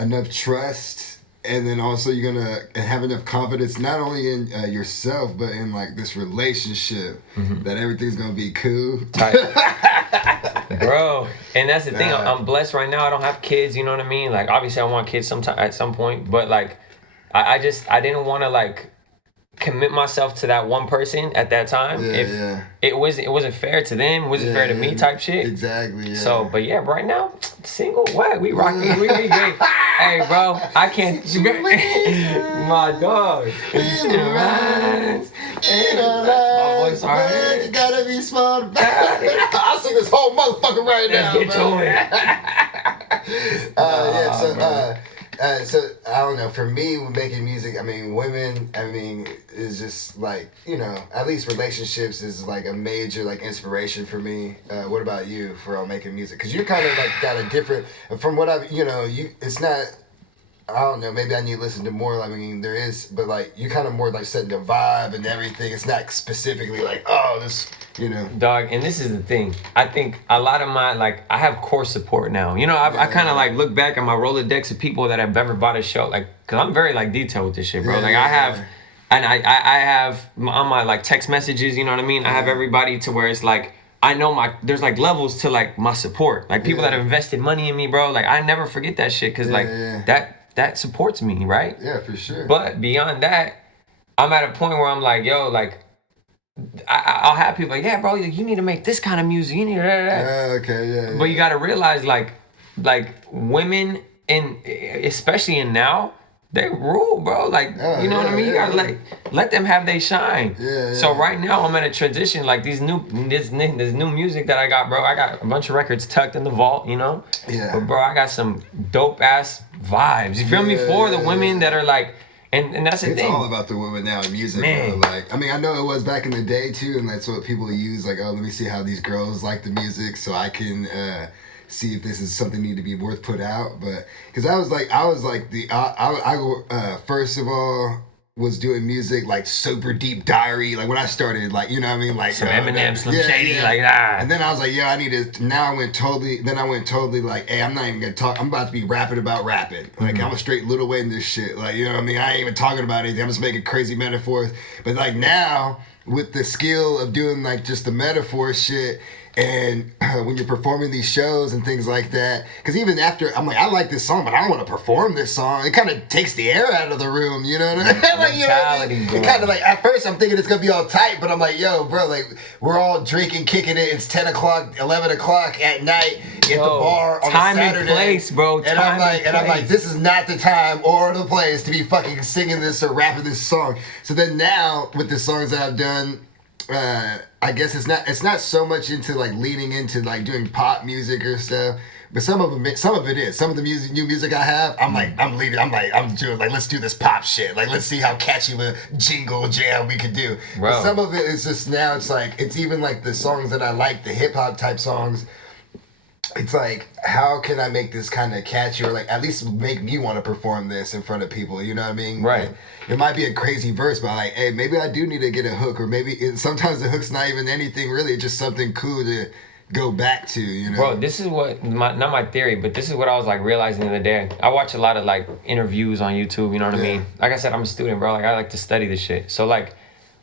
enough trust? And then also you're gonna have enough confidence not only in yourself but in like this relationship that everything's gonna be cool. Bro, and that's the thing. I'm blessed right now. I don't have kids. You know what I mean? Like, obviously I want kids at some point, but like I didn't want to like commit myself to that one person at that time. It wasn't fair to them, it wasn't fair to me type shit. Exactly. Yeah. So, but yeah, right now, single, what? We rocking, we great. Hey, bro, I can't. My dog. My voice alright. You gotta be smart about it. I'll sing this whole motherfucker right now. Let's get to it. So I don't know. For me, making music, I mean, women, is just like, you know, at least relationships is like a major like inspiration for me. What about you for making music? Because you're kind of like got a different, from what I've, you know, it's not. I don't know, maybe I need to listen to more, I mean, there is, but, like, you kind of more, like, setting the vibe and everything. It's not specifically, like, oh, this, you know. Dog, and this is the thing. I think a lot of my, like, I have core support now. You know, I kind of, like, look back at my Rolodex of people that have ever bought a show, like, because I'm very, like, detailed with this shit, bro. Like, I have, and I have, on my, like, text messages, you know what I mean? I have everybody to where it's, like, I know there's, like, levels to, like, my support. Like, people that have invested money in me, bro. Like, I never forget that shit, because, that supports me, right? Yeah, for sure. But beyond that, I'm at a point where I'm like, yo, like, I'll have people like, yeah, bro, you need to make this kind of music. You need to okay, yeah. But you got to realize, like women and especially in now, they rule, bro. Like, you know what I mean? You gotta like let them have they shine. So right now I'm at a transition. Like this new music that I got, bro. I got a bunch of records tucked in the vault, you know. But bro, I got some dope ass vibes. You feel me? For the women that are like, and that's the thing. It's all about the women now in music, man. Bro. Like, I mean, I know it was back in the day too, and that's what people use. Like, oh, let me see how these girls like the music, so I can. See if this is something need to be worth put out, but because I was like first of all was doing music like super deep diary, like when I started, like, you know what I mean, like some Eminem, Slim Shady, like that. And then I was like, I need to. Now I went totally like, hey, I'm not even gonna talk. I'm about to be rapping about rapping. Like I'm a straight Lil Wayne this shit. Like, you know what I mean. I ain't even talking about anything. I'm just making crazy metaphors. But like now with the skill of doing like just the metaphor shit. And when you're performing these shows and things like that, because even after, I'm like, I like this song, but I don't want to perform this song. It kind of takes the air out of the room, you know what I mean? Like, you know what I mean? It kind of like, at first I'm thinking it's going to be all tight, but I'm like, yo, bro, like, we're all drinking, kicking it. It's 10 o'clock, 11 o'clock at night at the bar on a Saturday. Time and place, bro. And I'm like, this is not the time or the place to be fucking singing this or rapping this song. So then now, with the songs that I've done, I guess it's not so much into like leaning into like doing pop music or stuff, but some of it is. Some of the new music I have, I'm doing like, let's do this pop shit. Like, let's see how catchy of a jingle jam we could do. Bro. But some of it is just now. It's like it's even like the songs that I like, the hip hop type songs. It's like, how can I make this kind of catchy or like at least make me want to perform this in front of people? You know what I mean? Right. Like, it might be a crazy verse, but like, hey, maybe I do need to get a hook, or maybe sometimes the hook's not even anything really. It's just something cool to go back to, you know? Bro, this is what, not my theory, but this is what I was like realizing the other day. I watch a lot of like interviews on YouTube, you know what I mean? Like I said, I'm a student, bro. Like I like to study this shit. So like,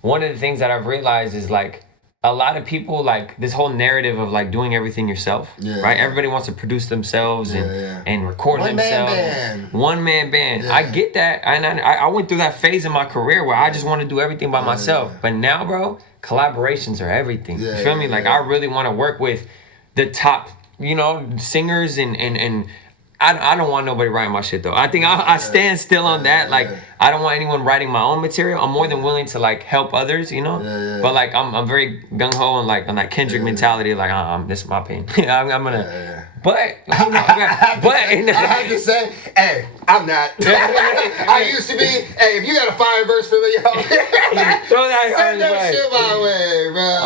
one of the things that I've realized is like, a lot of people like this whole narrative of like doing everything yourself, right? Everybody wants to produce themselves and record themselves. One man band. Yeah. I get that, and I went through that phase in my career where I just want to do everything by myself. But now, bro, collaborations are everything. You feel me? Like I really want to work with the top, you know, singers and I don't want nobody writing my shit though. I think I stand still on that. Like I don't want anyone writing my own material. I'm more than willing to like help others, you know. But like I'm very gung ho on like on that Kendrick mentality. Like this is my pain. I'm gonna. But I have to say, hey, I'm not. I used to be. Hey, if you got a fire verse for me, throw that send that shit my way, bro.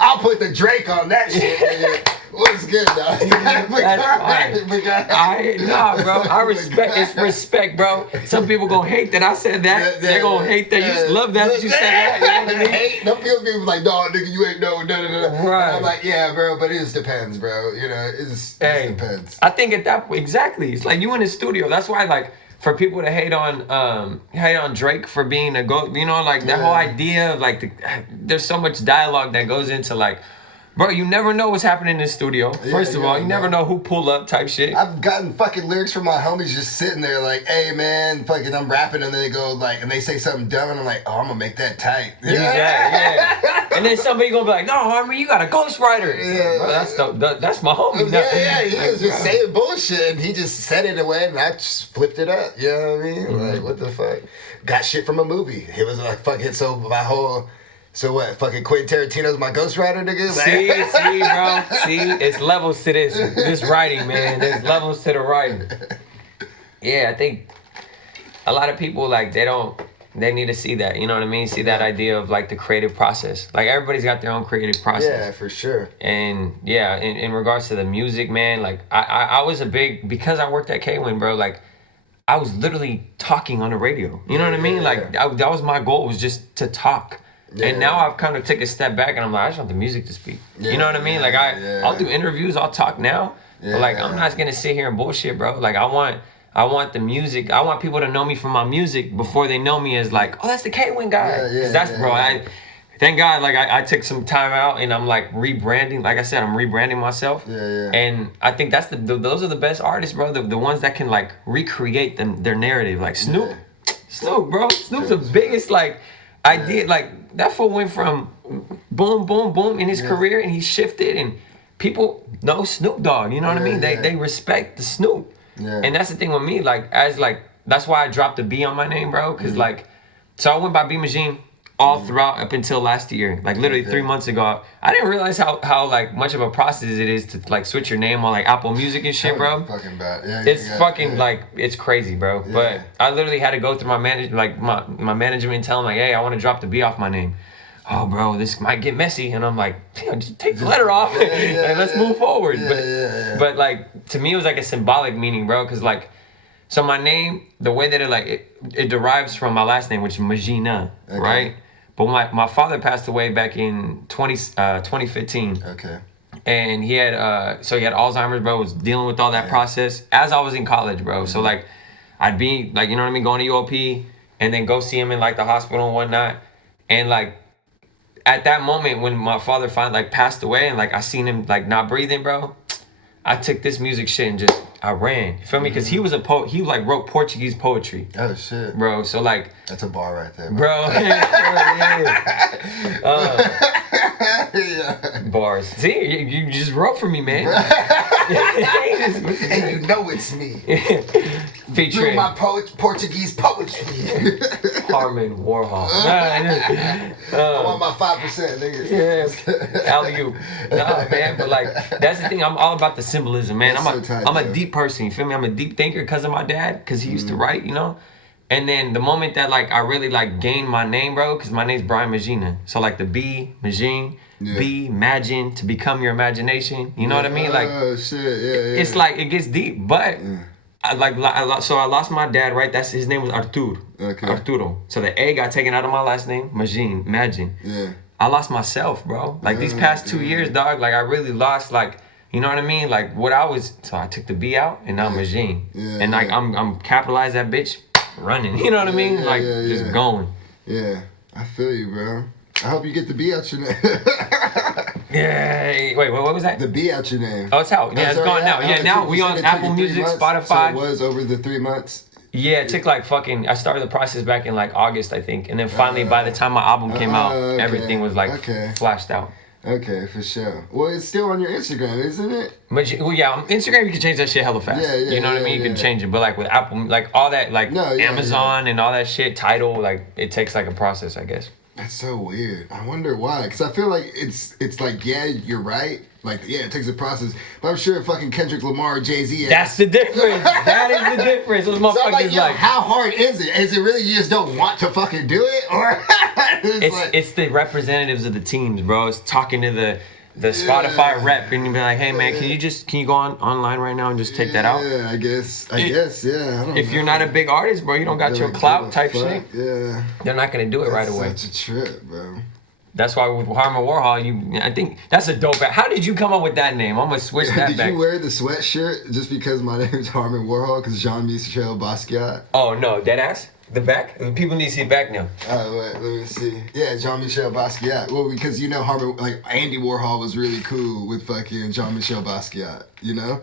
I'll put the Drake on that shit, nigga. What's good, dog? That's fine. Nah, bro. I respect. It's respect, bro. Some people gonna hate that I said that. They're gonna hate that. You just love that you said that. You know what I mean? Hate. Don't feel people like, dog, nigga, you ain't no. Right. I'm like, yeah, bro, but it just depends, bro. You know, it just depends. I think at that point, exactly. It's like you in the studio. That's why, like, for people to hate on Drake for being a go, you know, like that whole idea of like there's so much dialogue that goes into like. Bro, you never know what's happening in the studio. First of all, you never know who pull up type shit. I've gotten fucking lyrics from my homies just sitting there like, hey man, fucking I'm rapping, and then they go like, and they say something dumb, and I'm like, oh, I'm gonna make that tight. Yeah. And then somebody gonna be like, no, Harmon, you got a ghostwriter. Yeah. Bro, that's my homie. He was just saying bullshit, and he just said it away, and I just flipped it up. You know what I mean? Like, what the fuck? Got shit from a movie. It was like fucking So what, fucking Quentin Tarantino's my ghostwriter, nigga? See, bro. See, it's levels to this writing, man. There's levels to the writing. Yeah, I think a lot of people, like, they need to see that, you know what I mean? See that idea of, like, the creative process. Like, everybody's got their own creative process. Yeah, for sure. And, yeah, in regards to the music, man, like, I was because I worked at K-Win, bro, like, I was literally talking on the radio. You know what I mean? Like, that was my goal, was just to talk. Yeah. And now I've kind of taken a step back and I'm like, I just want the music to speak. You know what I mean? Like I'll do interviews, I'll talk now. But like I'm not gonna sit here and bullshit, bro. Like I want the music. I want people to know me from my music before they know me as like, oh, that's the K-Win guy. Cause that's bro. Thank God, like I took some time out and I'm like rebranding. Like I said, I'm rebranding myself. And I think that's those are the best artists, bro. The ones that can like recreate their narrative. Like Snoop, bro. Snoop's the biggest like idea. Like that fool went from boom, boom, boom in his career, and he shifted, and people know Snoop Dogg. You know what I mean? They respect the Snoop. Yeah. And that's the thing with me, like, that's why I dropped the B on my name, bro. Because, like, so I went by B Magïn all throughout up until last year. Like, literally 3 months ago. I didn't realize how like, much of a process it is to, like, switch your name on, like, Apple Music and shit, bro. Fucking bad. Yeah, It's fucking, like, it's crazy, bro. Yeah. But I literally had to go through my management and tell them, like, hey, I want to drop the B off my name. Oh, bro, this might get messy. And I'm like, just take the letter off and let's move forward. But, like, to me, it was, like, a symbolic meaning, bro. Because, like, so my name, the way that it derives from my last name, which is Magïn, right? But my father passed away back in 2015. Okay. And he had Alzheimer's, bro. Was dealing with all that process as I was in college, bro. So like, I'd be like, you know what I mean, going to UOP and then go see him in like the hospital and whatnot. And like, at that moment when my father finally like passed away and like I seen him like not breathing, bro, I took this music shit and just I ran. You feel me? Because he was a poet. He like wrote Portuguese poetry. Oh shit, bro. So like that's a bar right there, bro. Bars. See, you just wrote for me, man. And you know it's me. Featuring my Portuguese poetry. Harmon Warhol. I want my 5%, nigga. Yeah. Alley-oop. Nah, man, but like that's the thing. I'm all about the symbolism, man. I'm a deep person. You feel me? I'm a deep thinker because of my dad, because he used to write, you know. And then the moment that like I really like gained my name, bro, because my name's Brian Magïn. So like the B, Magïn, B, imagine, to become your imagination. You know what I mean? Like, oh shit, it's like it gets deep, but I lost my dad, right? That's his name was Artur. Okay. Arturo. So the A got taken out of my last name, Magïn, imagine. Yeah. I lost myself, bro. Like these past 2 years, dog. Like I really lost, like, you know what I mean? Like what I was. So I took the B out, and now Magïn. And like I'm capitalized that bitch. Running, you know what I mean? Just going. Yeah, I feel you, bro. I hope you get the B out your name. Yeah. Wait, what was that? The B out your name. Oh, it's out. Yeah, it's gone now. Yeah, now we on Apple Music, Spotify. So it was over the 3 months. Yeah, it took like fucking. I started the process back in like August, I think, and then finally by the time my album came out, everything was like flashed out. Okay, for sure. Well, it's still on your Instagram, isn't it? But on Instagram you can change that shit hella fast. You know what I mean? You can change it, but like with Apple, like all that, like Amazon and all that shit, Tidal, like it takes like a process, I guess. That's so weird. I wonder why. Because I feel like it's like, yeah, you're right. Like, yeah, it takes a process. But I'm sure fucking Kendrick Lamar or Jay-Z... That's the difference. That is the difference. Those motherfuckers so I'm like, yo, like... how hard is it? Is it really you just don't want to fucking do it? Or... it's the representatives of the teams, bro. It's talking to the Spotify rep and you be like, hey man, can you go online right now and just take that out? Yeah, I guess, yeah. I don't if know. You're not a big artist, bro, you don't got your clout type shit. Yeah. They're not gonna do it right away. That's such a trip, bro. That's why with Harmon Warhol, I think that's a dope. How did you come up with that name? I'm gonna switch that back. Did you wear the sweatshirt just because my name is Harmon Warhol? Because Jean-Michel Basquiat? Oh no, dead ass. The back? People need to see the back now. Wait, let me see. Yeah, Jean-Michel Basquiat. Well, because you know Harmon, like Andy Warhol was really cool with fucking Jean-Michel Basquiat. You know?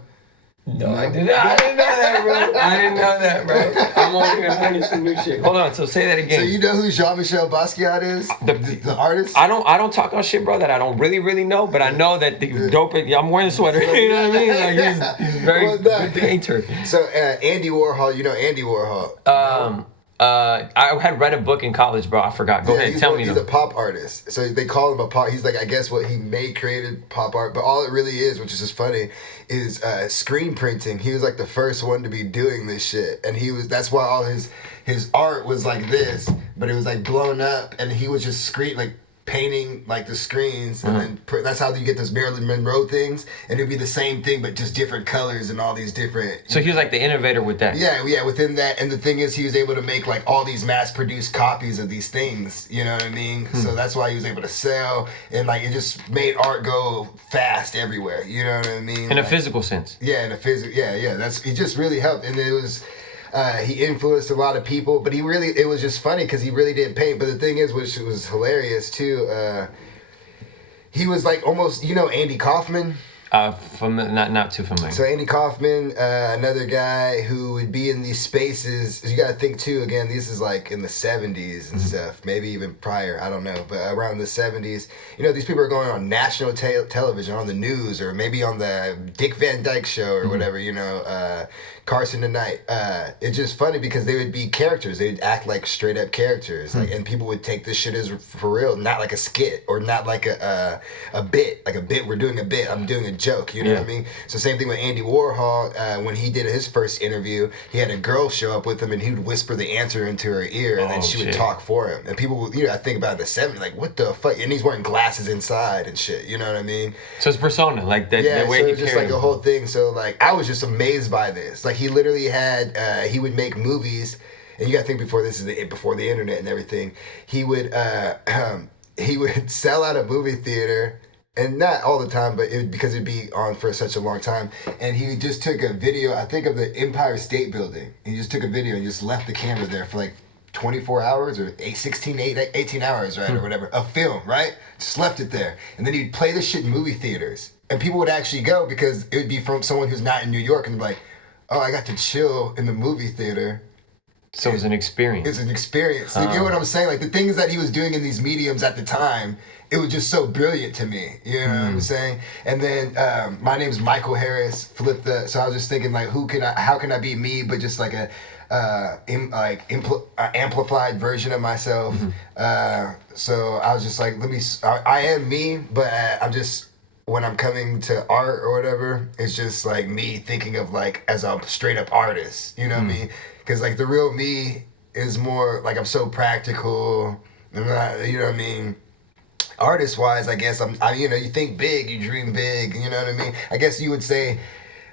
No, I didn't know that, bro. I didn't know that, bro. I'm over here learning some new shit. Hold on, so say that again. So you know who Jean-Michel Basquiat is? The artist? I don't talk on shit, bro, that I don't really know, but I know that the dope. I'm wearing a sweater. You know what I mean? Like he's very good painter. So Andy Warhol, you know Andy Warhol? I had read a book in college, bro. I forgot. Go ahead, tell me. He's a pop artist, so they call him a pop. He's like, I guess what he created pop art, but all it really is, which is just funny, is screen printing. He was like the first one to be doing this shit, and that's why all his art was like this, but it was like blown up, and he was just painting like the screens, and then that's how you get those Marilyn Monroe things, and it'd be the same thing but just different colors and all these different. So he was like the innovator with that. Yeah, within that, and the thing is, he was able to make like all these mass-produced copies of these things. You know what I mean? So that's why he was able to sell, and like it just made art go fast everywhere. You know what I mean? In a physical sense. Yeah, in a physical. Yeah. He just really helped, and it was. He influenced a lot of people, but it was just funny because he really didn't paint. But the thing is, which was hilarious too, he was like almost, Andy Kaufman? Not too familiar. So Andy Kaufman, another guy who would be in these spaces. You got to think too. Again, this is like in the 70s and stuff. Maybe even prior. I don't know, but around the 70s. You know, these people are going on national television, on the news, or maybe on the Dick Van Dyke Show or whatever. You know, Carson Tonight. It's just funny because they would be characters. They would act like straight up characters, like, and people would take this shit as for real, not like a skit or not like a bit. Like a bit. We're doing a bit. I'm doing a joke, you know what I mean? So same thing with Andy Warhol. When he did his first interview, he had a girl show up with him, and he would whisper the answer into her ear, and then she would talk for him. And people would, I think about it in the 70s, like, what the fuck? And he's wearing glasses inside and shit, you know what I mean? So his persona, like the way so he it's just like a whole thing. So like, I was just amazed by this. Like, he literally had, he would make movies, and you gotta think before the internet and everything. He would sell out a movie theater. And not all the time, but because it'd be on for such a long time. And he just took a video, I think, of the Empire State Building. He just took a video and just left the camera there for like 24 hours or 18 hours, right? Or whatever. A film, right? Just left it there. And then he'd play this shit in movie theaters. And people would actually go because it would be from someone who's not in New York and be like, oh, I got to chill in the movie theater. So it was an experience. It's an experience. You get what I'm saying? Like, the things that he was doing in these mediums at the time, it was just so brilliant to me. You know what I'm saying? And then my name's Michael Harris. So I was just thinking, like, how can I be me, but just like a amplified version of myself. So I was just like, I am me, but I'm just, when I'm coming to art or whatever, it's just like me thinking of like as a straight up artist. You know what I mean? Because like the real me is more like, I'm so practical. I'm not, you know what I mean? Artist wise, I guess you think big, you dream big, you know what I mean? I guess you would say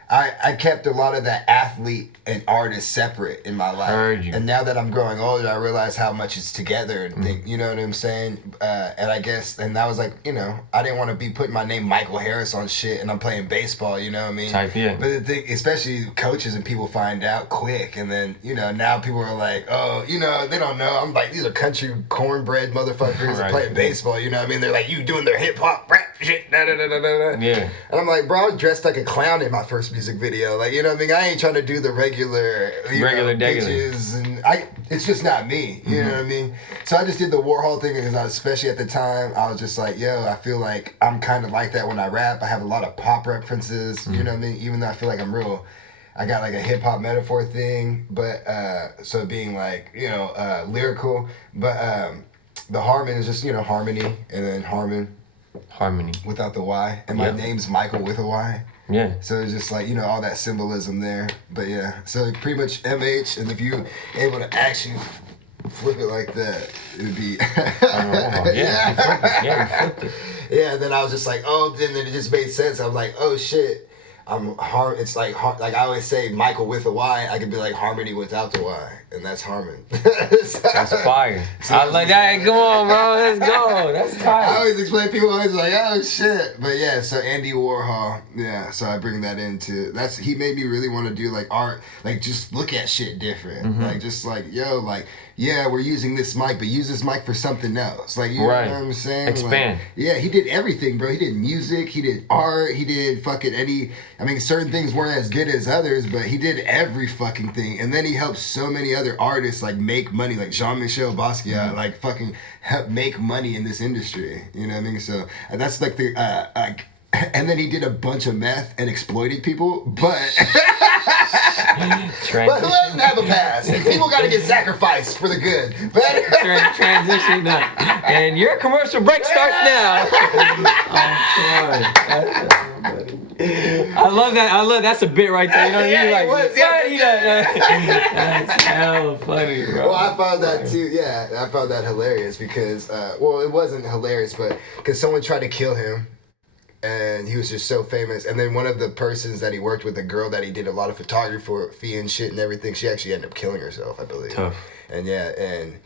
I kept a lot of that athlete and artist separate in my life. Heard you. And now that I'm growing older, I realize how much it's together and think, you know what I'm saying? And I guess, and that was like, I didn't want to be putting my name Michael Harris on shit and I'm playing baseball, you know what I mean? Yeah. But the thing, especially coaches and people find out quick, and then, now people are like, oh, they don't know. I'm like, these are country cornbread motherfuckers that playing baseball, you know what I mean? They're like, you doing their hip hop rap shit, da da da da da. Yeah. And I'm like, bro, I was dressed like a clown in my first music video. Like, you know what I mean? I ain't trying to do the regular bitches, and it's just not me. You know what I mean? So I just did the Warhol thing because especially at the time, I was just like, yo, I feel like I'm kind of like that when I rap. I have a lot of pop references. You know what I mean? Even though I feel like I'm real, I got like a hip hop metaphor thing, but so being like, lyrical, but the Harmon is just harmony, and then harmony without the Y, and my name's Michael with a Y. Yeah. So it's just like, all that symbolism there. But yeah, so pretty much MH, and if you able to actually flip it like that, it would be... You flipped it. Yeah, and then I was just like, oh, then it just made sense. I'm like, oh shit, it's like I always say Michael with a Y, I could be like Harmony without the Y, and that's Harmon. That's fire. So I was like, hey, come on, bro, let's go. That's tight. I always explain, people always like, oh shit. But yeah, so Andy Warhol, so I bring that into, he made me really want to do like art, like just look at shit different. Like just like, yo, like, yeah, we're using this mic, but use this mic for something else. Like, you know what I'm saying? Expand. Like, yeah, he did everything, bro. He did music, he did art, he did fucking certain things weren't as good as others, but he did every fucking thing. And then he helped so many other artists like make money, like Jean-Michel Basquiat, like fucking help make money in this industry. You know what I mean? So that's like the and then he did a bunch of meth and exploited people, but but who doesn't have a past? People got to get sacrificed for the good. Transition now. And your commercial break starts now. I love that. That's a bit right there. You know what I mean? That's hella funny, bro. Well, I found that too. Yeah, I found that hilarious because, it wasn't hilarious, but because someone tried to kill him. And he was just so famous. And then one of the persons that he worked with, a girl that he did a lot of photography and shit and everything, she actually ended up killing herself, I believe. Tough. And yeah, and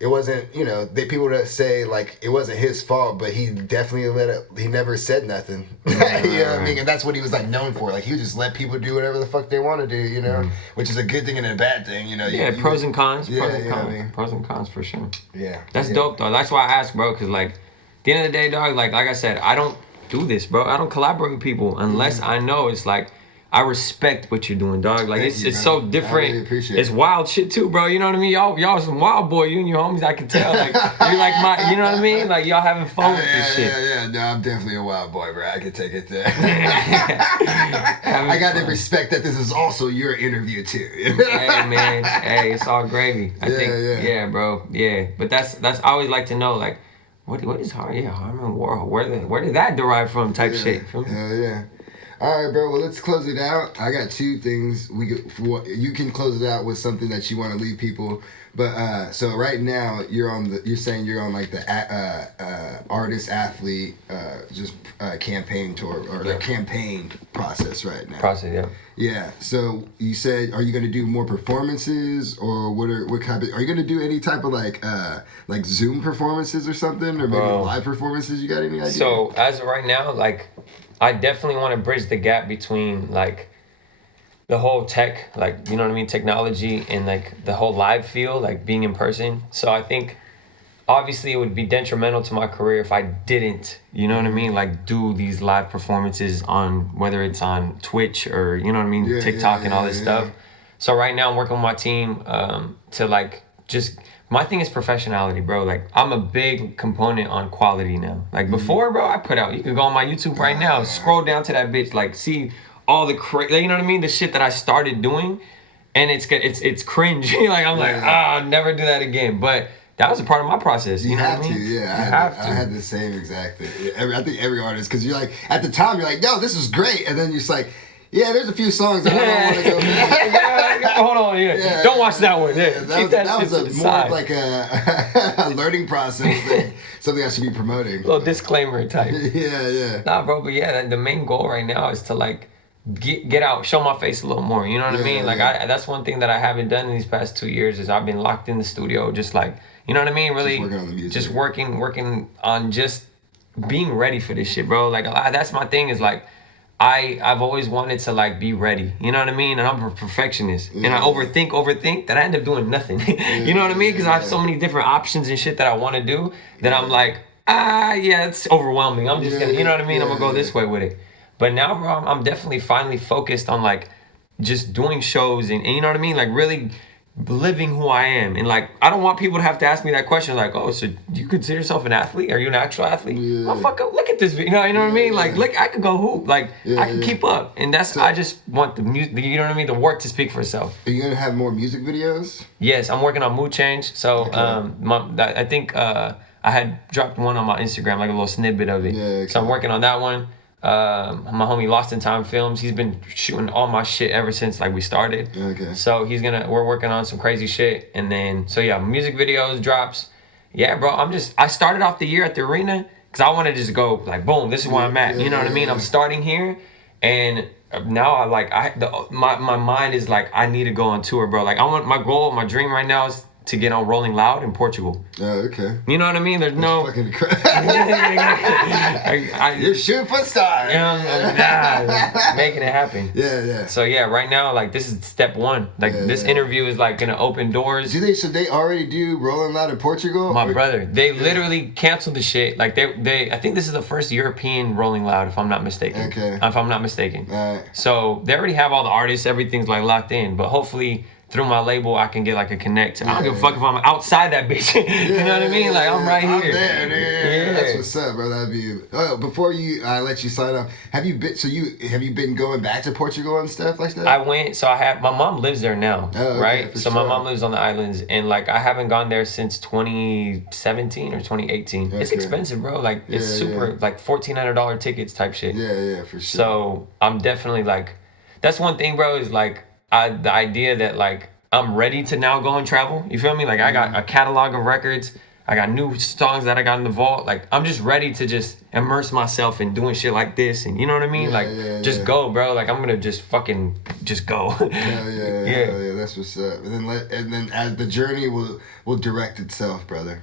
it wasn't, people that say like it wasn't his fault, but he definitely he never said nothing. You know what I mean? And that's what he was like known for. Like he would just let people do whatever the fuck they want to do, which is a good thing and a bad thing, Yeah, pros and cons. Yeah, pros and cons. Pros and cons for sure. Yeah. That's dope though. That's why I asked, bro, because like, at the end of the day, dog, like I said, I don't do this, bro. I don't collaborate with people unless I know it's like I respect what you're doing, dog. Like it's so different. I really appreciate it's it. wild shit too, bro. You know what I mean? Y'all some wild boy. You and your homies, I can tell. Like you're like my, you know what I mean? Like y'all having fun with this shit. Yeah. No, I'm definitely a wild boy, bro. I can take it there. I got to respect that this is also your interview too. Hey man, hey, it's all gravy. I think, yeah, bro, yeah. But that's I always like to know, like, what is Harmon Warhol? Where did that derive from? Type shit. Hell yeah. All right, bro. Well, let's close it out. I got two things. You can close it out with something that you want to leave people. But so right now you're saying you're on like the artist athlete campaign tour or the campaign process right now. Yeah. Yeah. So you said, are you going to do more performances or what kind of, are you going to do any type of like Zoom performances or something, or maybe live performances? You got any idea? So as of right now, like, I definitely want to bridge the gap between like the whole tech, like, you know what I mean, technology, and like the whole live feel, like being in person. So I think obviously it would be detrimental to my career if I didn't, you know what I mean, like do these live performances on, whether it's on Twitch or, you know what I mean, TikTok and all this stuff. So right now I'm working with my team to like just, my thing is professionality, bro. Like I'm a big component on quality now. Like before, bro, I put out, you can go on my YouTube right now, scroll down to that bitch, like see all the you know what I mean, the shit that I started doing, and it's cringe. Like I'm like, I'll never do that again. But that was a part of my process. You know have what I mean? to, yeah. I had the same exact thing. I think every artist, because you're like, at the time, you're like, yo, this is great. And then you're just like, yeah, there's a few songs that I don't want to go back. Hold on, don't watch that one. Yeah, that was more of like a learning process than something I should be promoting. A little disclaimer type. Yeah. Nah, bro, but yeah, the main goal right now is to like get out, show my face a little more. You know what I mean? Like that's one thing that I haven't done in these past 2 years is I've been locked in the studio, just like, you know what I mean? Really, just working on the music. Just working on just being ready for this shit, bro. Like that's my thing is like, I've always wanted to like be ready, you know what I mean? And I'm a perfectionist, and I overthink that I end up doing nothing. You know what I mean? Because I have so many different options and shit that I want to do that I'm like, it's overwhelming. I'm just gonna, you know what I mean? I'm gonna go this way with it. But now, bro, I'm definitely finally focused on like just doing shows and you know what I mean? Like really living who I am. And like, I don't want people to have to ask me that question like, oh, so do you consider yourself an athlete? Are you an actual athlete? Motherfucker, look at this video. You know what I mean? Like, look, I could go hoop. Like, I can keep up. And that's, I just want the music, you know what I mean? The work to speak for itself. Are you going to have more music videos? Yes, I'm working on mood change. So, I think I had dropped one on my Instagram, like a little snippet of it. Yeah, so I'm working on that one. My homie Lost in Time Films, he's been shooting all my shit ever since like we started. Okay. So we're working on some crazy shit, and then music videos drops. Yeah, bro, I started off the year at the arena because I wanted to just go like boom, this is where I'm at. You know what I mean? I'm starting here, and now my mind is like I need to go on tour, bro. Like my goal, my dream right now is to get on Rolling Loud in Portugal. Oh, okay. You know what I mean? There's no fucking you're shooting for stars. You know, making it happen. Yeah. So right now, like this is step one. Like this interview is like gonna open doors. Should they already do Rolling Loud in Portugal? My brother, they literally canceled the shit. Like they I think this is the first European Rolling Loud, if I'm not mistaken. Okay. If I'm not mistaken. Alright. So they already have all the artists, everything's like locked in. But hopefully through my label, I can get like a connect. I don't give a fuck if I'm outside that bitch. You know what I mean? Like I'm right here. I'm there. Yeah. That's what's up, bro. That'd be. Before I let you sign up, have you been going back to Portugal and stuff like that? I went. So my mom lives there now, right? So my mom lives on the islands, and like I haven't gone there since 2017 or 2018. Okay. It's expensive, bro. Like it's super like $1,400 tickets type shit. Yeah, for sure. So I'm definitely like, that's one thing, bro. Is like. The idea that like I'm ready to now go and travel. You feel me? Like I got a catalog of records. I got new songs that I got in the vault. Like I'm just ready to just immerse myself in doing shit like this, and you know what I mean? Just go, bro. Like I'm gonna just fucking just go. Yeah. That's what's up. And then as the journey will direct itself, brother.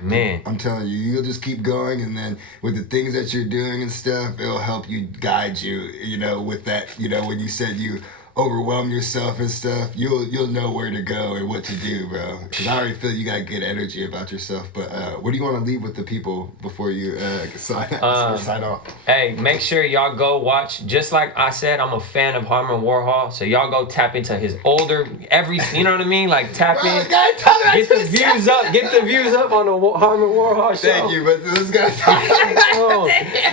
Man. I'm telling you, you'll just keep going, and then with the things that you're doing and stuff, it'll help you guide you. You know, with that. You know, when you said you overwhelm yourself and stuff, you'll know where to go and what to do, bro. Because I already feel you got good energy about yourself. But what do you want to leave with the people before you sign off? Hey, make sure y'all go watch. Just like I said, I'm a fan of Harmon Warhol, so y'all go tap into his older you know what I mean? Like tap in, get the views up, on the Harmon Warhol Show. Thank you, but this guy.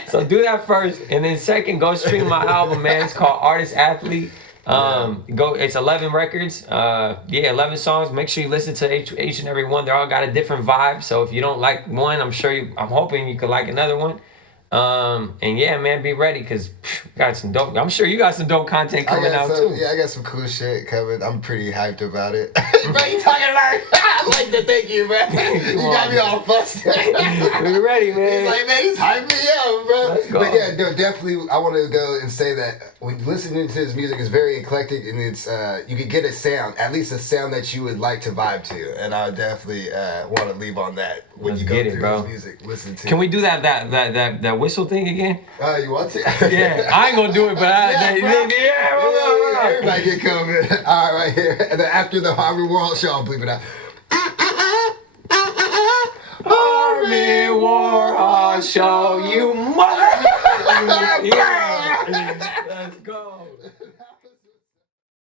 So do that first, and then second, go stream my album, man. It's called Artist Athlete. It's 11 records. 11 songs. Make sure you listen to each and every one. They all got a different vibe. So if you don't like one, I'm hoping you could like another one. And yeah, man, be ready because got some dope. I'm sure you got some dope content coming out too. Yeah, I got some cool shit coming. I'm pretty hyped about it. Bro, you talking about? I like to thank you, man. You got me all fussed. We ready, man. He's like, man, he's hyping me up, bro. Let's go. But yeah, no, definitely. I want to go and say that when listening to his music, it's very eclectic, and it's you can get a sound, at least a sound that you would like to vibe to, and I definitely want to leave on that when you go through his music. Listen to. Can we do that whistle thing again? You want to? Yeah, I ain't gonna do it, but everybody get coming. All right, here. And then after the Harmon Warhol Show, I'll bleep it out. Harmon Warhol Show, you mother. Let's go.